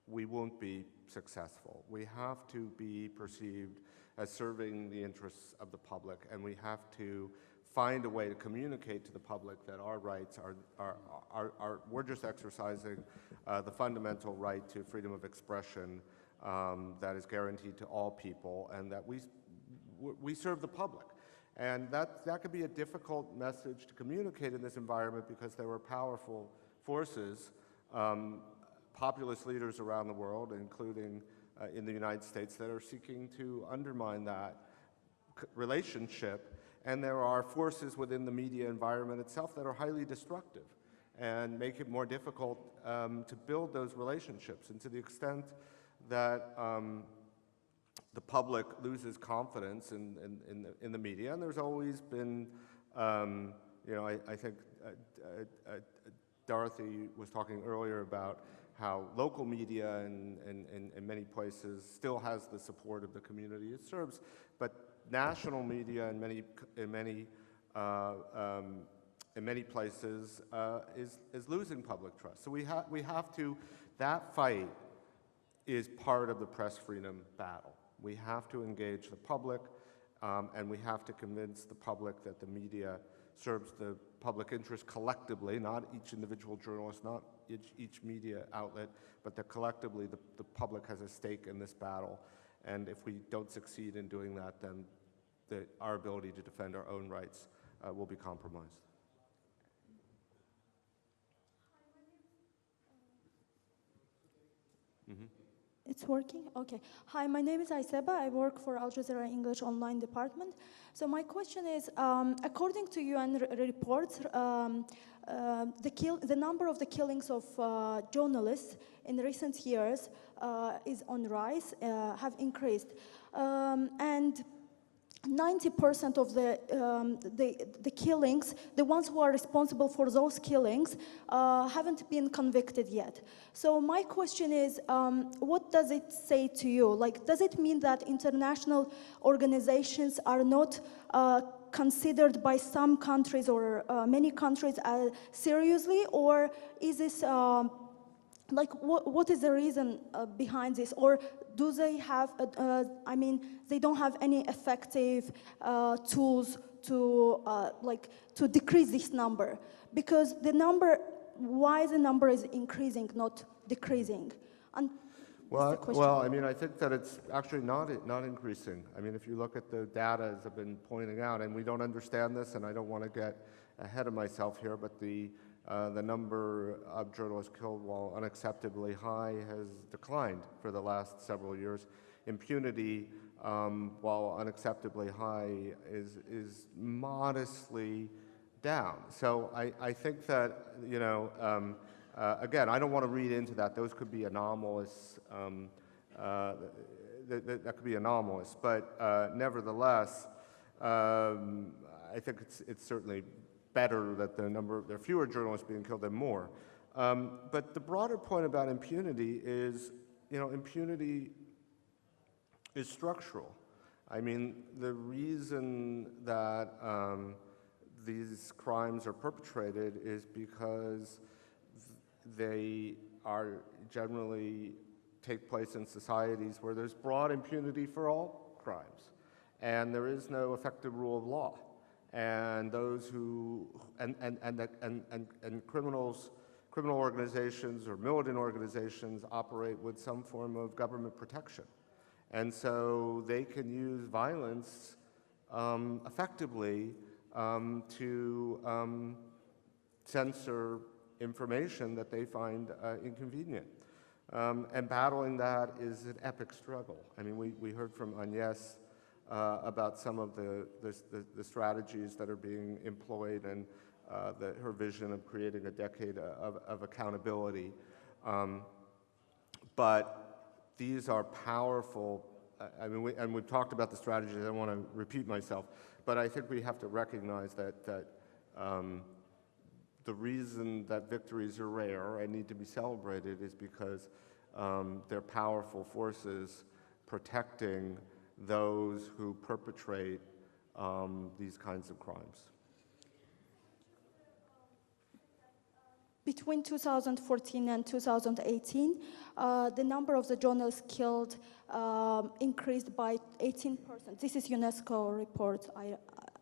we won't be successful. We have to be perceived as serving the interests of the public, and we have to find a way to communicate to the public that our rights we're just exercising the fundamental right to freedom of expression that is guaranteed to all people, and that we serve the public. And that could be a difficult message to communicate in this environment because there were powerful forces, populist leaders around the world, including in the United States, that are seeking to undermine that relationship. And there are forces within the media environment itself that are highly destructive and make it more difficult to build those relationships. And to the extent that the public loses confidence in the media, and there's always been, you know, I think Dorothy was talking earlier about how local media in many places still has the support of the community it serves, but national media in many places is losing public trust. So we have to, that fight is part of the press freedom battle. We have to engage the public, and we have to convince the public that the media serves the public interest collectively, not each individual journalist, not each media outlet, but that collectively the public has a stake in this battle. And if we don't succeed in doing that, then our ability to defend our own rights will be compromised. It's working? Okay. Hi, my name is Aiseba. I work for Al Jazeera English Online Department. So my question is, according to UN reports, the number of the killings of journalists in recent years is on rise, have increased. And 90% of the killings, the ones who are responsible for those killings, haven't been convicted yet. So my question is, what does it say to you? Like, does it mean that international organizations are not considered by some countries or many countries seriously, or is this like what is the reason behind this? Or do they have, I mean, they don't have any effective tools to decrease this number? Because why the number is increasing, not decreasing? And well, I mean, I think that it's actually not increasing. I mean, if you look at the data, as I've been pointing out, and we don't understand this, and I don't want to get ahead of myself here, but the number of journalists killed, while unacceptably high, has declined for the last several years. Impunity, while unacceptably high, is modestly down. So I think that, you know, again, I don't want to read into that. Those could be anomalous. That could be anomalous. But nevertheless, I think it's certainly better that there are fewer journalists being killed than more. But the broader point about impunity is, you know, impunity is structural. I mean, the reason that these crimes are perpetrated is because they are generally take place in societies where there's broad impunity for all crimes, and there is no effective rule of law. And those who and criminal organizations or militant organizations operate with some form of government protection, and so they can use violence effectively to censor information that they find inconvenient. And battling that is an epic struggle. I mean, we heard from Agnes about some of the strategies that are being employed, and her vision of creating a decade of accountability. But these are powerful. I mean, we've talked about the strategies. I don't want to repeat myself, but I think we have to recognize that the reason that victories are rare and need to be celebrated is because they're powerful forces protecting those who perpetrate these kinds of crimes. Between 2014 and 2018, the number of the journalists killed increased by 18%. This is UNESCO report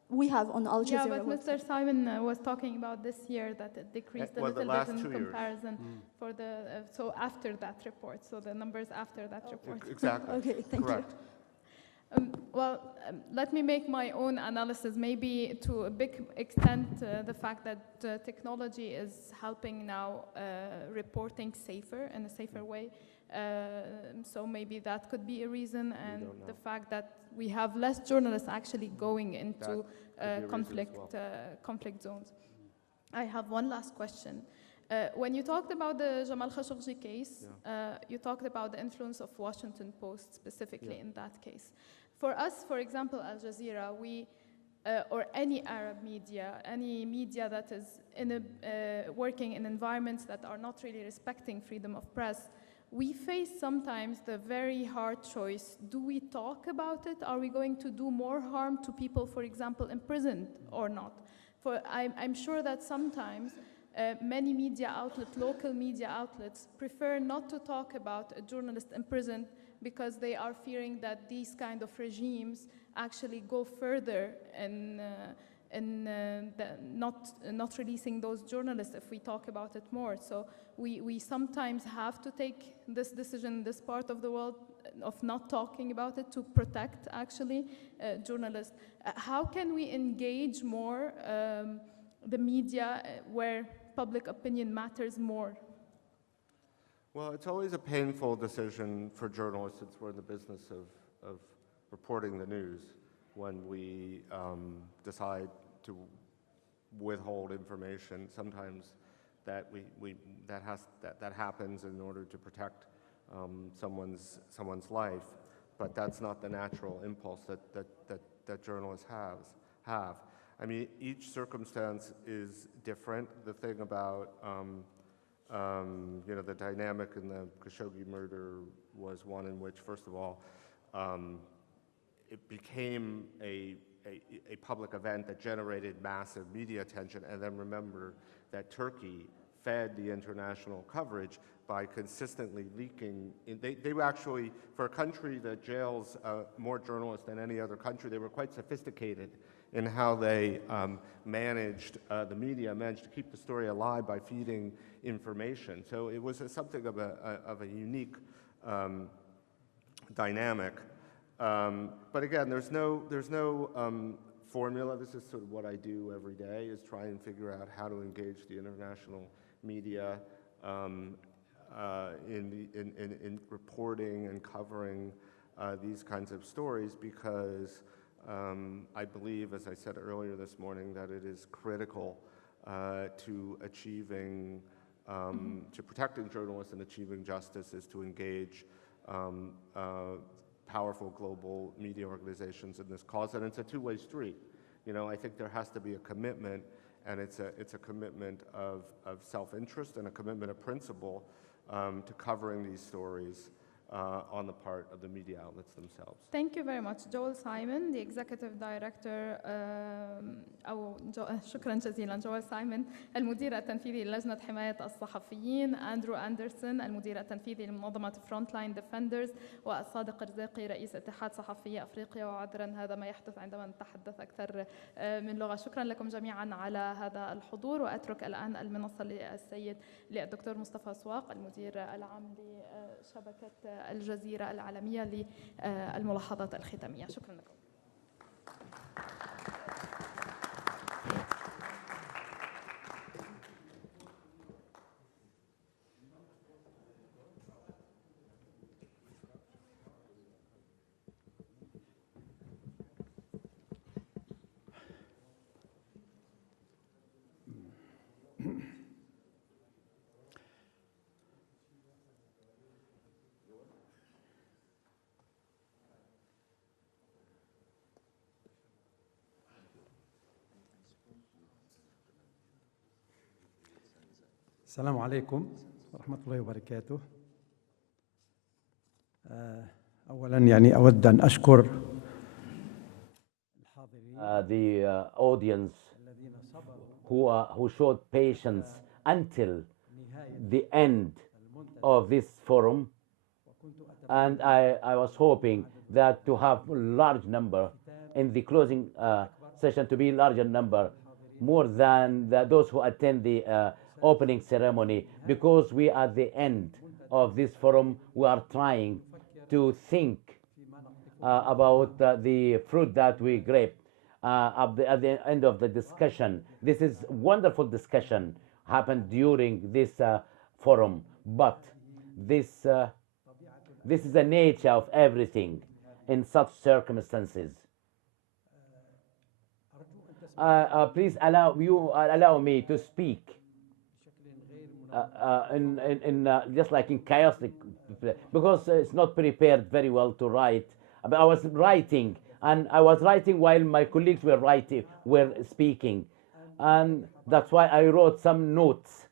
we have on Al Jazeera. Yeah, but Mr. Simon was talking about this year that it decreased a little bit in comparison for the so after that report. So the numbers after that report. Exactly. Okay, thank you. Let me make my own analysis. Maybe to a big extent, the fact that technology is helping now reporting safer in a safer way. So maybe that could be a reason, and the fact that we have less journalists actually going into conflict zones. I have one last question. When you talked about the Jamal Khashoggi case, you talked about the influence of Washington Post specifically in that case. For us, for example, Al Jazeera, or any Arab media, any media that is working in environments that are not really respecting freedom of press, we face sometimes the very hard choice. Do we talk about it? Are we going to do more harm to people, for example, imprisoned or not? I'm sure that sometimes many media outlets, local media outlets, prefer not to talk about a journalist imprisoned because they are fearing that these kind of regimes actually go further in not releasing those journalists if we talk about it more. So we sometimes have to take this decision in this part of the world of not talking about it to protect actually journalists. How can we engage more the media where public opinion matters more? Well, it's always a painful decision for journalists since we're in the business of reporting the news when we decide to withhold information. Sometimes that that happens in order to protect someone's life, but that's not the natural impulse that journalists have. I mean, each circumstance is different. The thing about the dynamic in the Khashoggi murder was one in which, first of all, it became a public event that generated massive media attention, and then remember that Turkey fed the international coverage by consistently leaking. They were actually, for a country that jails more journalists than any other country, they were quite sophisticated in how they managed the media, managed to keep the story alive by feeding information. So it was something of a unique dynamic. But again, there's no formula. This is sort of what I do every day, is try and figure out how to engage the international media in reporting and covering these kinds of stories, because I believe, as I said earlier this morning, that it is critical to achieving, to protecting journalists and achieving justice, is to engage powerful global media organizations in this cause, and it's a two-way street. I think there has to be a commitment, and it's a commitment of self-interest and a commitment of principle to covering these stories on the part of the media outlets themselves. Thank you very much. Joel Simon, the Executive Director, شكرا جزيلا. جوel سايمون المدير التنفيذي للجنة حماية الصحفيين، أندرو أندرسون المدير التنفيذي لمنظمة فرونتلاين ديفندرز، والصادق رزاقي رئيس اتحاد صحفي أفريقيا. وعذرا هذا ما يحدث عندما نتحدث أكثر من لغة. شكرا لكم جميعا على هذا الحضور، وأترك الآن المنصة للدكتور مصطفى سواق المدير العام لشبكة الجزيرة العالمية للملاحظات الختامية. شكرا لكم. السلام عليكم ورحمة الله وبركاته. أولاً يعني أود أن أشكر the audience who showed patience until the end of this forum, and I was hoping that to have a large number in the closing session, to be a larger number, more than those who attend the opening ceremony, because we are at the end of this forum. We are trying to think about the fruit that we grape at the end of the discussion. This is wonderful discussion happened during this forum, but this is the nature of everything in such circumstances. Please allow me to speak just like in chaotic, because it's not prepared very well to write. But I was writing, and I was writing while my colleagues were speaking, and that's why I wrote some notes,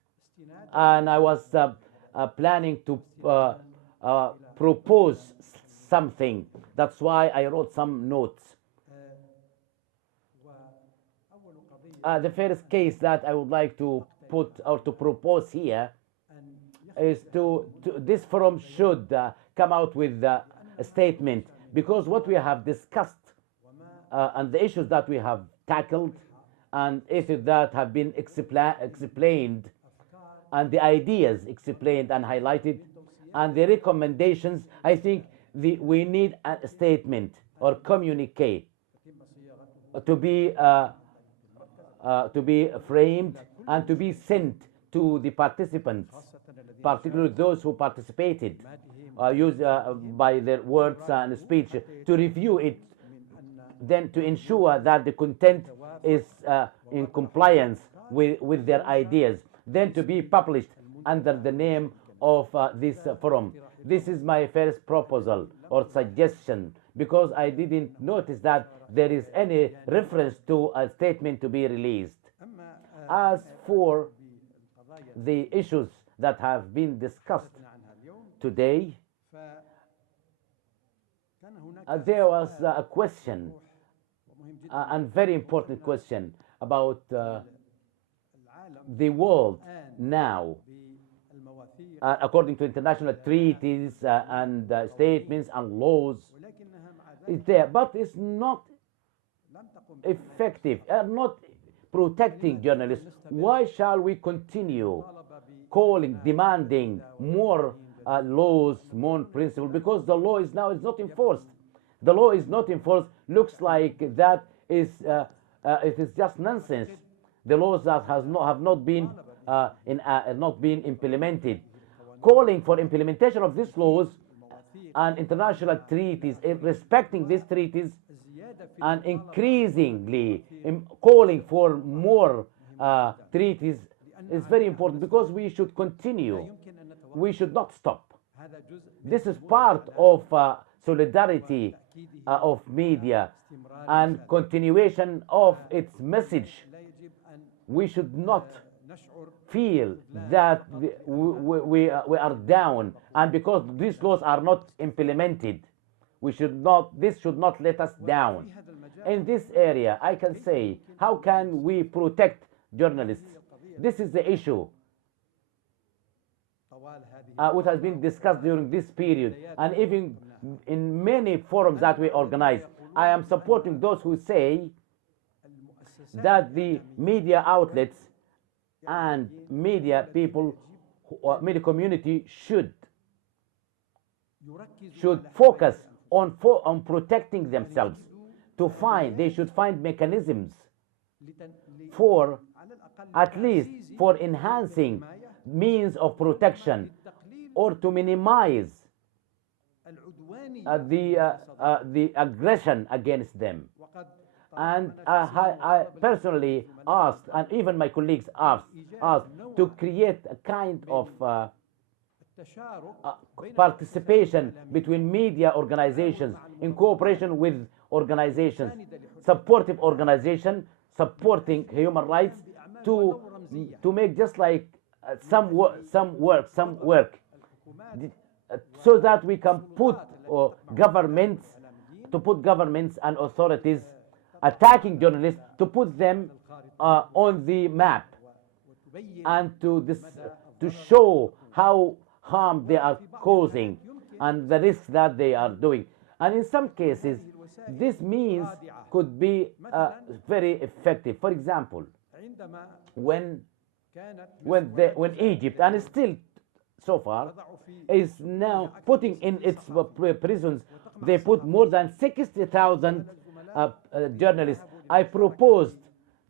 and I was planning to propose something. That's why I wrote some notes. The first case that I would like to put or to propose here is this forum should come out with a statement, because what we have discussed and the issues that we have tackled and issues that have been explained, and the ideas explained and highlighted, and the recommendations. I think we need a statement or communique to be framed and to be sent to the participants, particularly those who participated, by their words and speech, to review it, then to ensure that the content is in compliance with their ideas, then to be published under the name of this forum. This is my first proposal or suggestion, because I didn't notice that there is any reference to a statement to be released. As for the issues that have been discussed today, there was a question, and very important question, about the world now, according to international treaties and statements and laws. It's there, but it's not effective, not protecting journalists. Why shall we continue calling, demanding more laws, more principles? Because the law is not enforced. The law is not enforced. Looks like that is it is just nonsense. The laws that have not been implemented. Calling for implementation of these laws and international treaties, respecting these treaties, and increasingly calling for more treaties is very important, because we should continue. We should not stop. This is part of solidarity of media and continuation of its message. We should not feel that we are down, and because these laws are not implemented, this should not let us down. In this area, I can say, how can we protect journalists? This is the issue which has been discussed during this period, and even in many forums that we organize. I am supporting those who say that the media outlets and media people, media community should focus on protecting themselves. They should find mechanisms for, at least for enhancing means of protection, or to minimize the aggression against them. And I personally asked, and even my colleagues asked to create a kind of participation between media organizations in cooperation with organizations, supportive organizations supporting human rights, to make just like some work, so that we can put governments and authorities attacking journalists, to put them on the map, and to show how harm they are causing and the risks that they are doing. And in some cases, this means could be very effective. For example, when Egypt, and still so far, is now putting in its prisons, they put more than 60,000 journalists. I proposed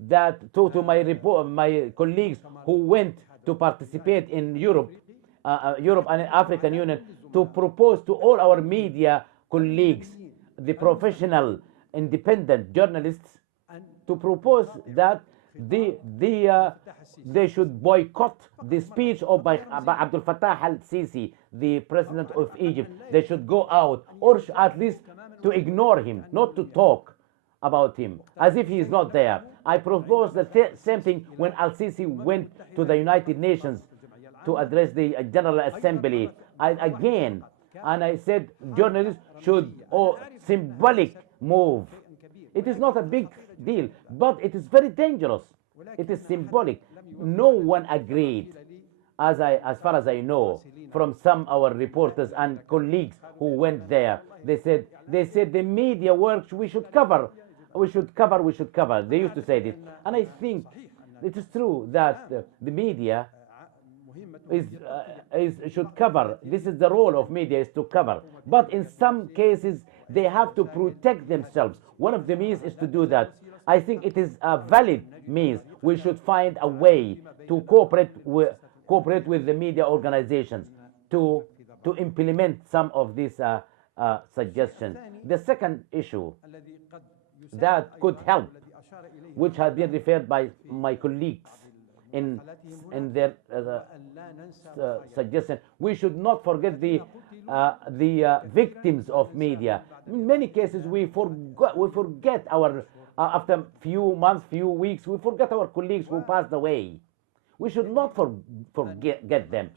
that to my colleagues who went to participate in Europe and African Union, to propose to all our media colleagues, the professional, independent journalists, to propose that they should boycott the speech of Abdel Fattah al-Sisi, the president of Egypt. They should go out, or at least to ignore him, not to talk about him, as if he is not there. I proposed the same thing when al-Sisi went to the United Nations to address the General Assembly. And I said journalists should symbolic move. It is not a big deal, but it is very dangerous. It is symbolic. No one agreed, as far as I know, from some our reporters and colleagues who went there. They said the media work we should cover we should cover, we should cover. They used to say this. And I think it is true that the media should cover. This is the role of media, is to cover. But in some cases, they have to protect themselves. One of the means is to do that. I think it is a valid means. We should find a way to cooperate with the media organizations to implement some of these suggestions. The second issue that could help, which has been referred by my colleagues in their suggestion, we should not forget the victims of media. In many cases, we forget our after few months, few weeks, we forget our colleagues who passed away. We should not forget them.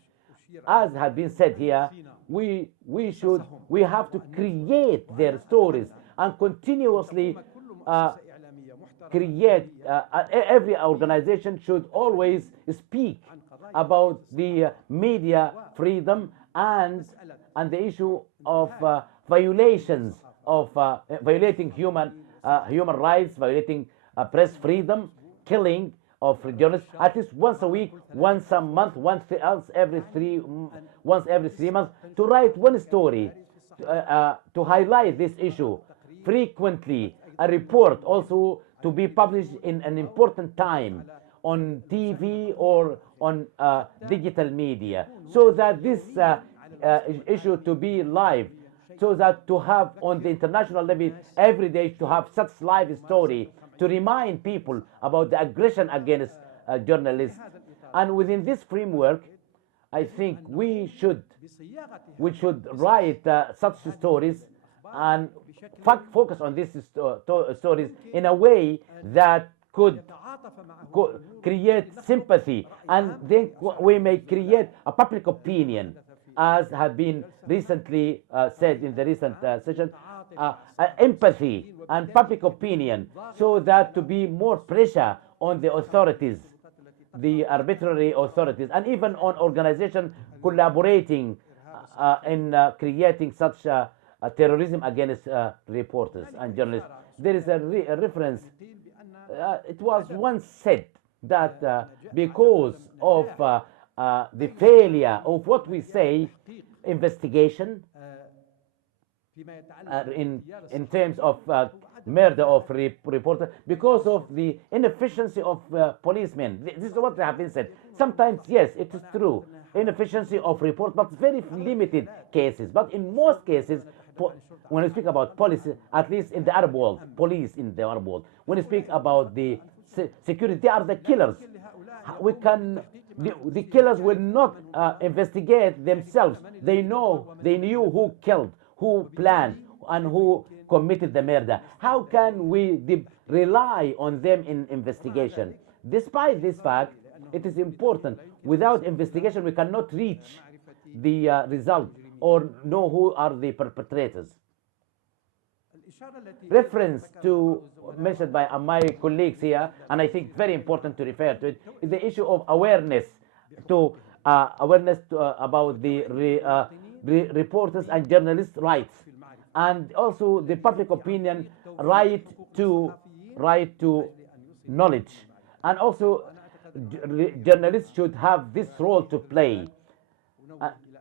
As has been said here, we have to create their stories and continuously create. Every organization should always speak about the media freedom and the issue of violations of violating human rights, violating press freedom, killing of journalists, at least once a week, once a month, once every 3 months, to write one story to highlight this issue frequently. A report also to be published in an important time on TV or on digital media, so that this issue to be live, so that to have on the international level every day to have such live story to remind people about the aggression against journalists. And within this framework, I think we should write such stories and focus on these stories in a way that could create sympathy, and then we may create a public opinion, as have been recently said in the recent session, empathy and public opinion, so that to be more pressure on the authorities, the arbitrary authorities, and even on organizations collaborating in creating such terrorism against reporters and journalists. There is a reference. It was once said that because of the failure of what we say, investigation in terms of murder of reporters, because of the inefficiency of policemen. This is what have been said. Sometimes, yes, it is true, inefficiency of report, but very limited cases. But in most cases, when we speak about police, at least in the Arab world, police in the Arab world, when we speak about the security, they are the killers. The killers will not investigate themselves. They knew who killed, who planned, and who committed the murder. How can we rely on them in investigation? Despite this fact, it is important. Without investigation, we cannot reach the result or know who are the perpetrators. Reference to mentioned by my colleagues here, and I think very important to refer to it, is the issue of awareness about the reporters and journalists' rights, and also the public opinion right to knowledge, and also journalists should have this role to play,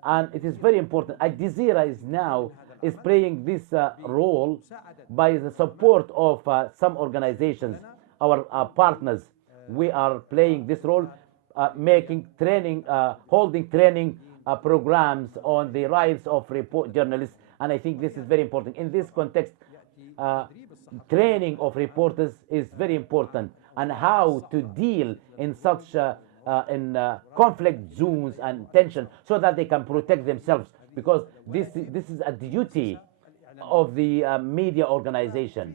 and it is very important. Al Jazeera is playing this role by the support of some organizations, our partners. We are playing this role, making training, holding training programs on the rights of journalists, and I think this is very important. In this context, training of reporters is very important, and how to deal in such in conflict zones and tension, so that they can protect themselves, because this is a duty of the media organization.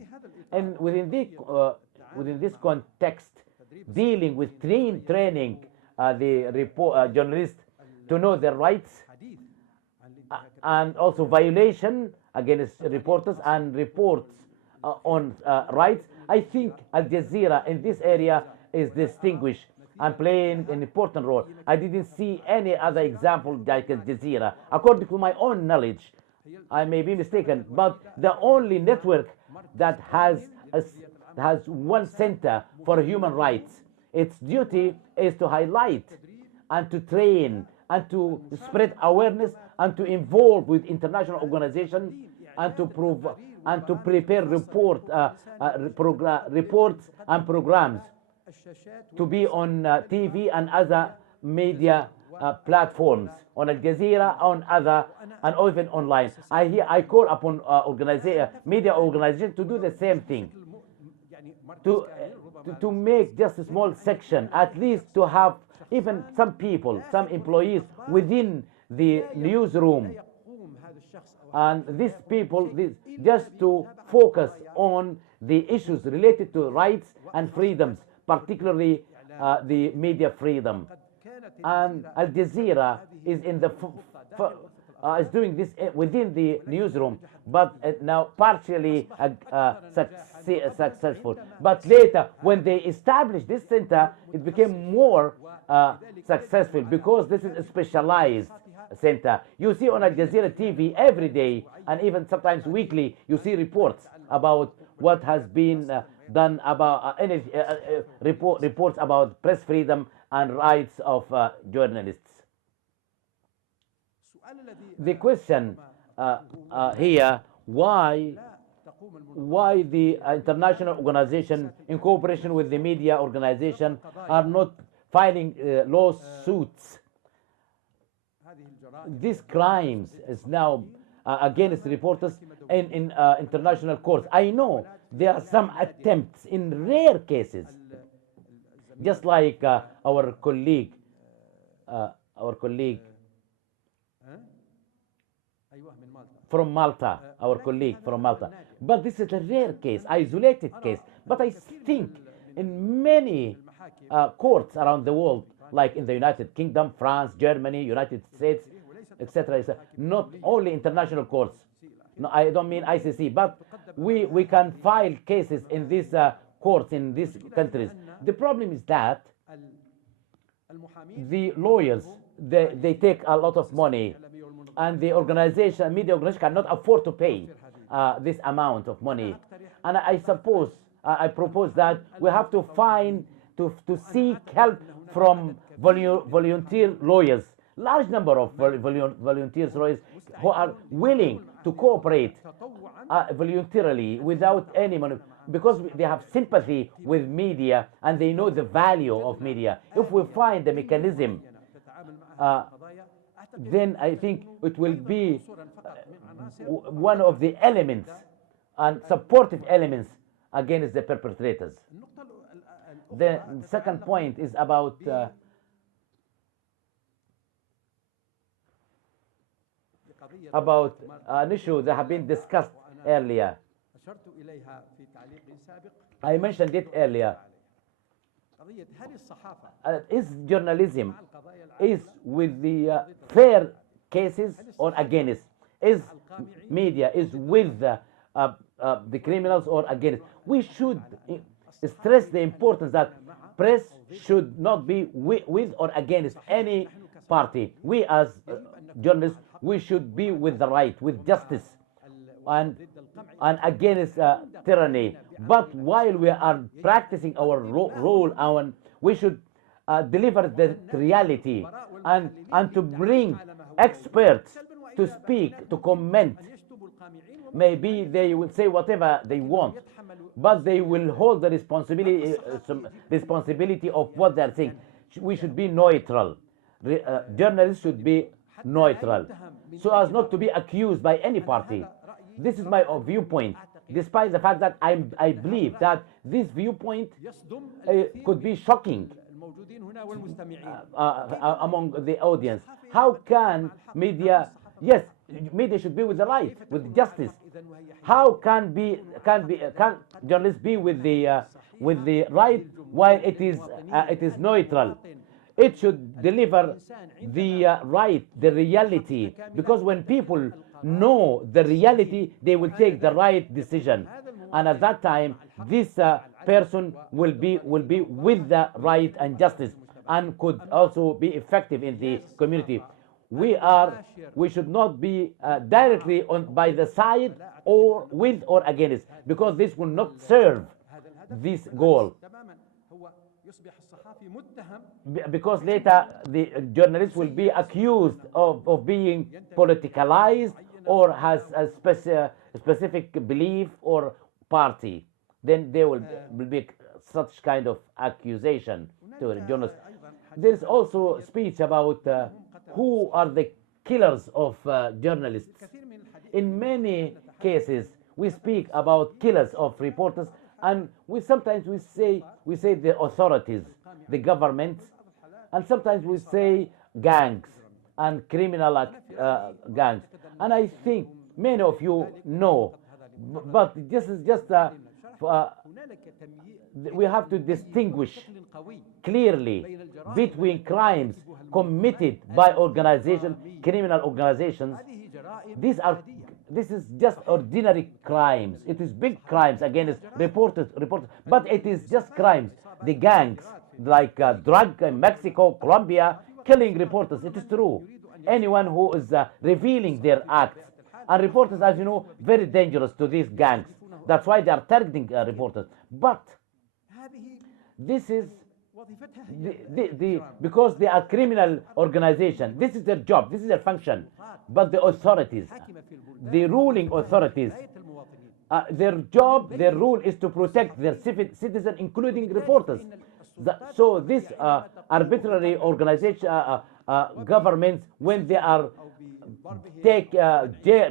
And within this context, dealing with training the journalists to know their rights, and also violation against reporters and reports on rights. I think Al Jazeera in this area is distinguished and playing an important role. I didn't see any other example like Al Jazeera. According to my own knowledge, I may be mistaken, but the only network that has has one center for human rights. Its duty is to highlight and to train and to spread awareness and to involve with international organizations and to prove and to prepare reports and programs to be on TV and other media platforms, on Al Jazeera, on other, and even online. I call upon media organizations to do the same thing, to make just a small section, at least to have even some people, some employees within the newsroom, and these people just to focus on the issues related to rights and freedoms, particularly the media freedom. And Al Jazeera is in the is doing this within the newsroom, but now partially successful. But later, when they established this center, it became more successful because this is a specialized center. You see on Al Jazeera TV every day, and even sometimes weekly, you see reports about what has been done about reports about press freedom and rights of journalists. The question here, why the international organization in cooperation with the media organization are not filing lawsuits? These crimes is now against reporters in international courts. I know there are some attempts in rare cases, just like our colleague from Malta, But this is a rare case, isolated case. But I think in many courts around the world, like in the United Kingdom, France, Germany, United States, etc., not only international courts. No, I don't mean ICC, but we can file cases in these courts in these countries. The problem is that the lawyers, they take a lot of money, and the media organization cannot afford to pay this amount of money. And I propose that we have to seek help from volunteer lawyers, large number of volunteer lawyers who are willing to cooperate voluntarily without any money, because they have sympathy with media and they know the value of media. If we find the mechanism, then I think it will be one of the elements and supportive elements against the perpetrators. The second point is about an issue that have been discussed earlier. I mentioned it earlier. Is journalism with the fair cases or against? Is media with the criminals or against? We should stress the importance that press should not be with or against any party. We as journalists, we should be with the right, with justice, and against tyranny. But while we are practicing our role, we should deliver the reality and to bring experts to speak, to comment. Maybe they will say whatever they want, but they will hold the responsibility of what they are saying. We should be neutral. Journalists should be neutral, so as not to be accused by any party. This is my viewpoint, despite the fact that I believe that this viewpoint could be shocking among the audience. How can media? Yes, media should be with the right, with justice. How can journalists be with the right while it is neutral? It should deliver the right, the reality, because when people know the reality, they will take the right decision, and at that time, this person will be with the right and justice, and could also be effective in the community. We should not be directly by the side or with or against, because this will not serve this goal. تماما هو يصبح الصحافي متهم Because later the journalist will be accused of being politicalized or has a specific belief or party. Then there will be such kind of accusation to a journalist. There is also speech about who are the killers of journalists. In many cases, we speak about killers of reporters, and sometimes we say the authorities, the governments, and sometimes we say gangs and criminal gangs. And I think many of you know, but this is just we have to distinguish clearly between crimes committed by organizations, criminal organizations. This is just ordinary crimes. It is big crimes against reporters, but it is just crimes. The gangs, like drug in Mexico, Colombia, killing reporters. It is true. Anyone who is revealing their acts. And reporters, as you know, very dangerous to these gangs. That's why they are targeting reporters. But this is because they are criminal organization. This is their job. This is their function. But the authorities, the ruling authorities, their job, their rule is to protect their citizens, including reporters. So this arbitrary organization, governments, when they are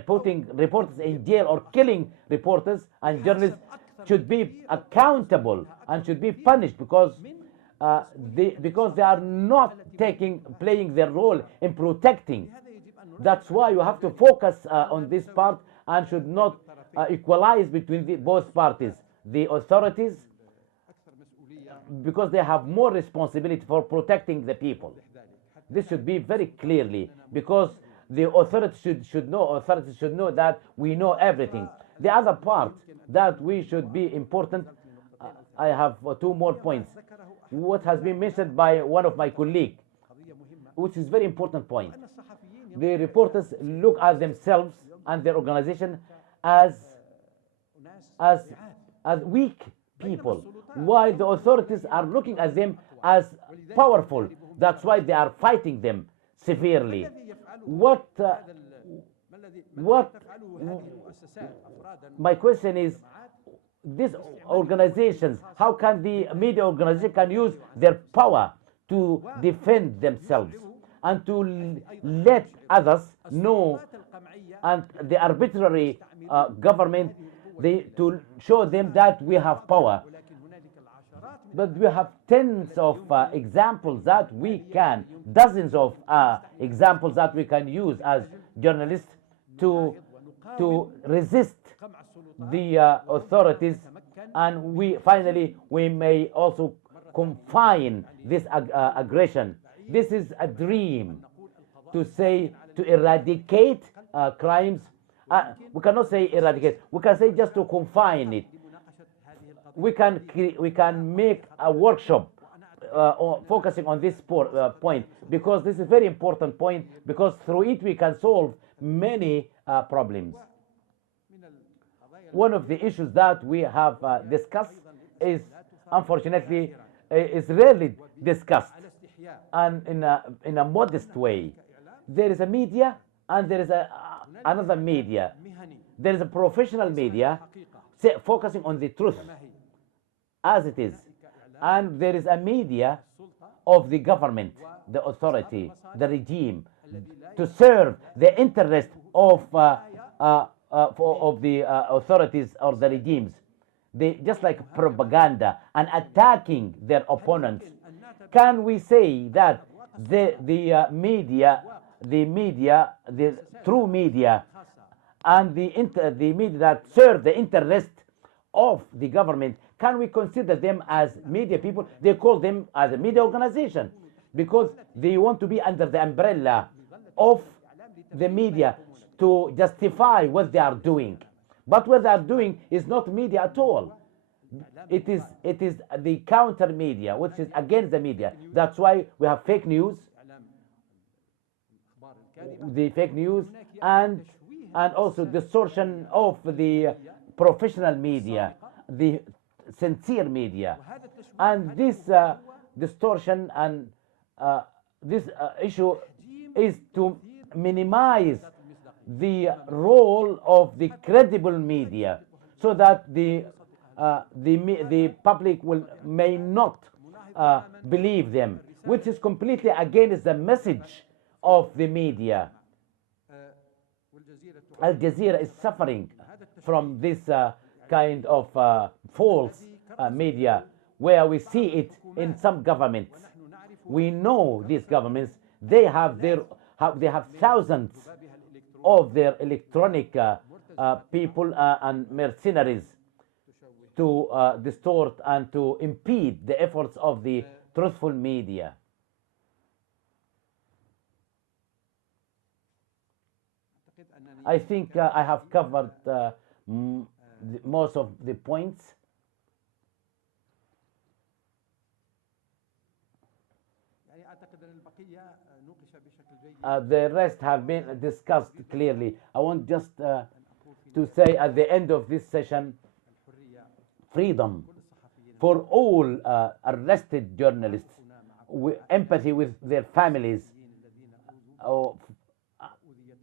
putting reporters in jail or killing reporters and journalists, should be accountable and should be punished because they are not playing their role in protecting. That's why you have to focus on this part and should not equalize between both parties. The authorities, because they have more responsibility for protecting the people. This should be very clearly, because the authorities should know that we know everything. The other part that we should be important, I have two more points. What has been mentioned by one of my colleagues, which is very important point. The reporters look at themselves and their organization as weak people, while the authorities are looking at them as powerful. That's why they are fighting them severely. My question is, these organizations, how can the media organization can use their power to defend themselves and to let others know, and the arbitrary government, to show them that we have power? But we have tens of examples that we can, dozens of examples that we can use as journalists to resist the authorities, and we may also confine this aggression. This is a dream to eradicate crimes. We cannot say eradicate. We can say just to confine it. We can make a workshop focusing on this point, because this is a very important point, because through it we can solve many problems. One of the issues that we have discussed is, unfortunately, is rarely discussed, and in a modest way. There is a media and there is another media. There is a professional media focusing on the truth as it is, and there is a media of the government, the authority, the regime, to serve the interest of the authorities or the regimes. They just like propaganda and attacking their opponents. Can we say that the true media and the media that serve the interest of the government, can we consider them as media people? They call them as a media organization because they want to be under the umbrella of the media to justify what they are doing. But what they are doing is not media at all. It is the counter media, which is against the media. That's why we have fake news, and also distortion of the professional media, the sincere media. وهذا التشويه And this هدفه هو distortion and this issue is to minimize the role of the credible media so that the public may not believe them, which is completely against the message of the media. والجزيرة Al Jazeera is suffering from this kind of false media, where we see it in some governments. We know these governments, they have thousands of their electronic people and mercenaries to distort and to impede the efforts of the truthful media. I think I have covered most of the points. يعني أعتقد أن البقية نوقش بشكل جيد. The rest have been discussed clearly. I want just to say at the end of this session, freedom for all arrested journalists, empathy with their families,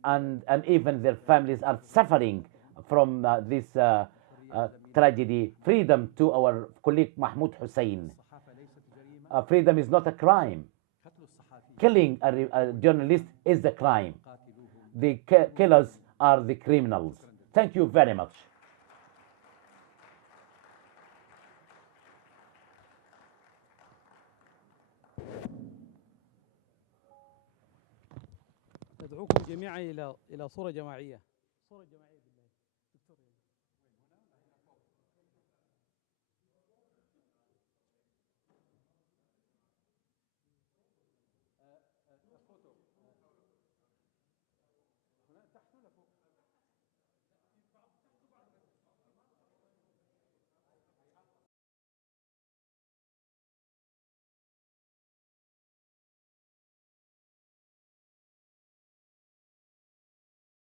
and even their families are suffering from this tragedy. Freedom to our colleague Mahmoud Hussein. Freedom is not a crime. Killing a journalist is the crime. The killers are the criminals. Thank you very much. ندعوكم جميعا إلى صورة جماعية.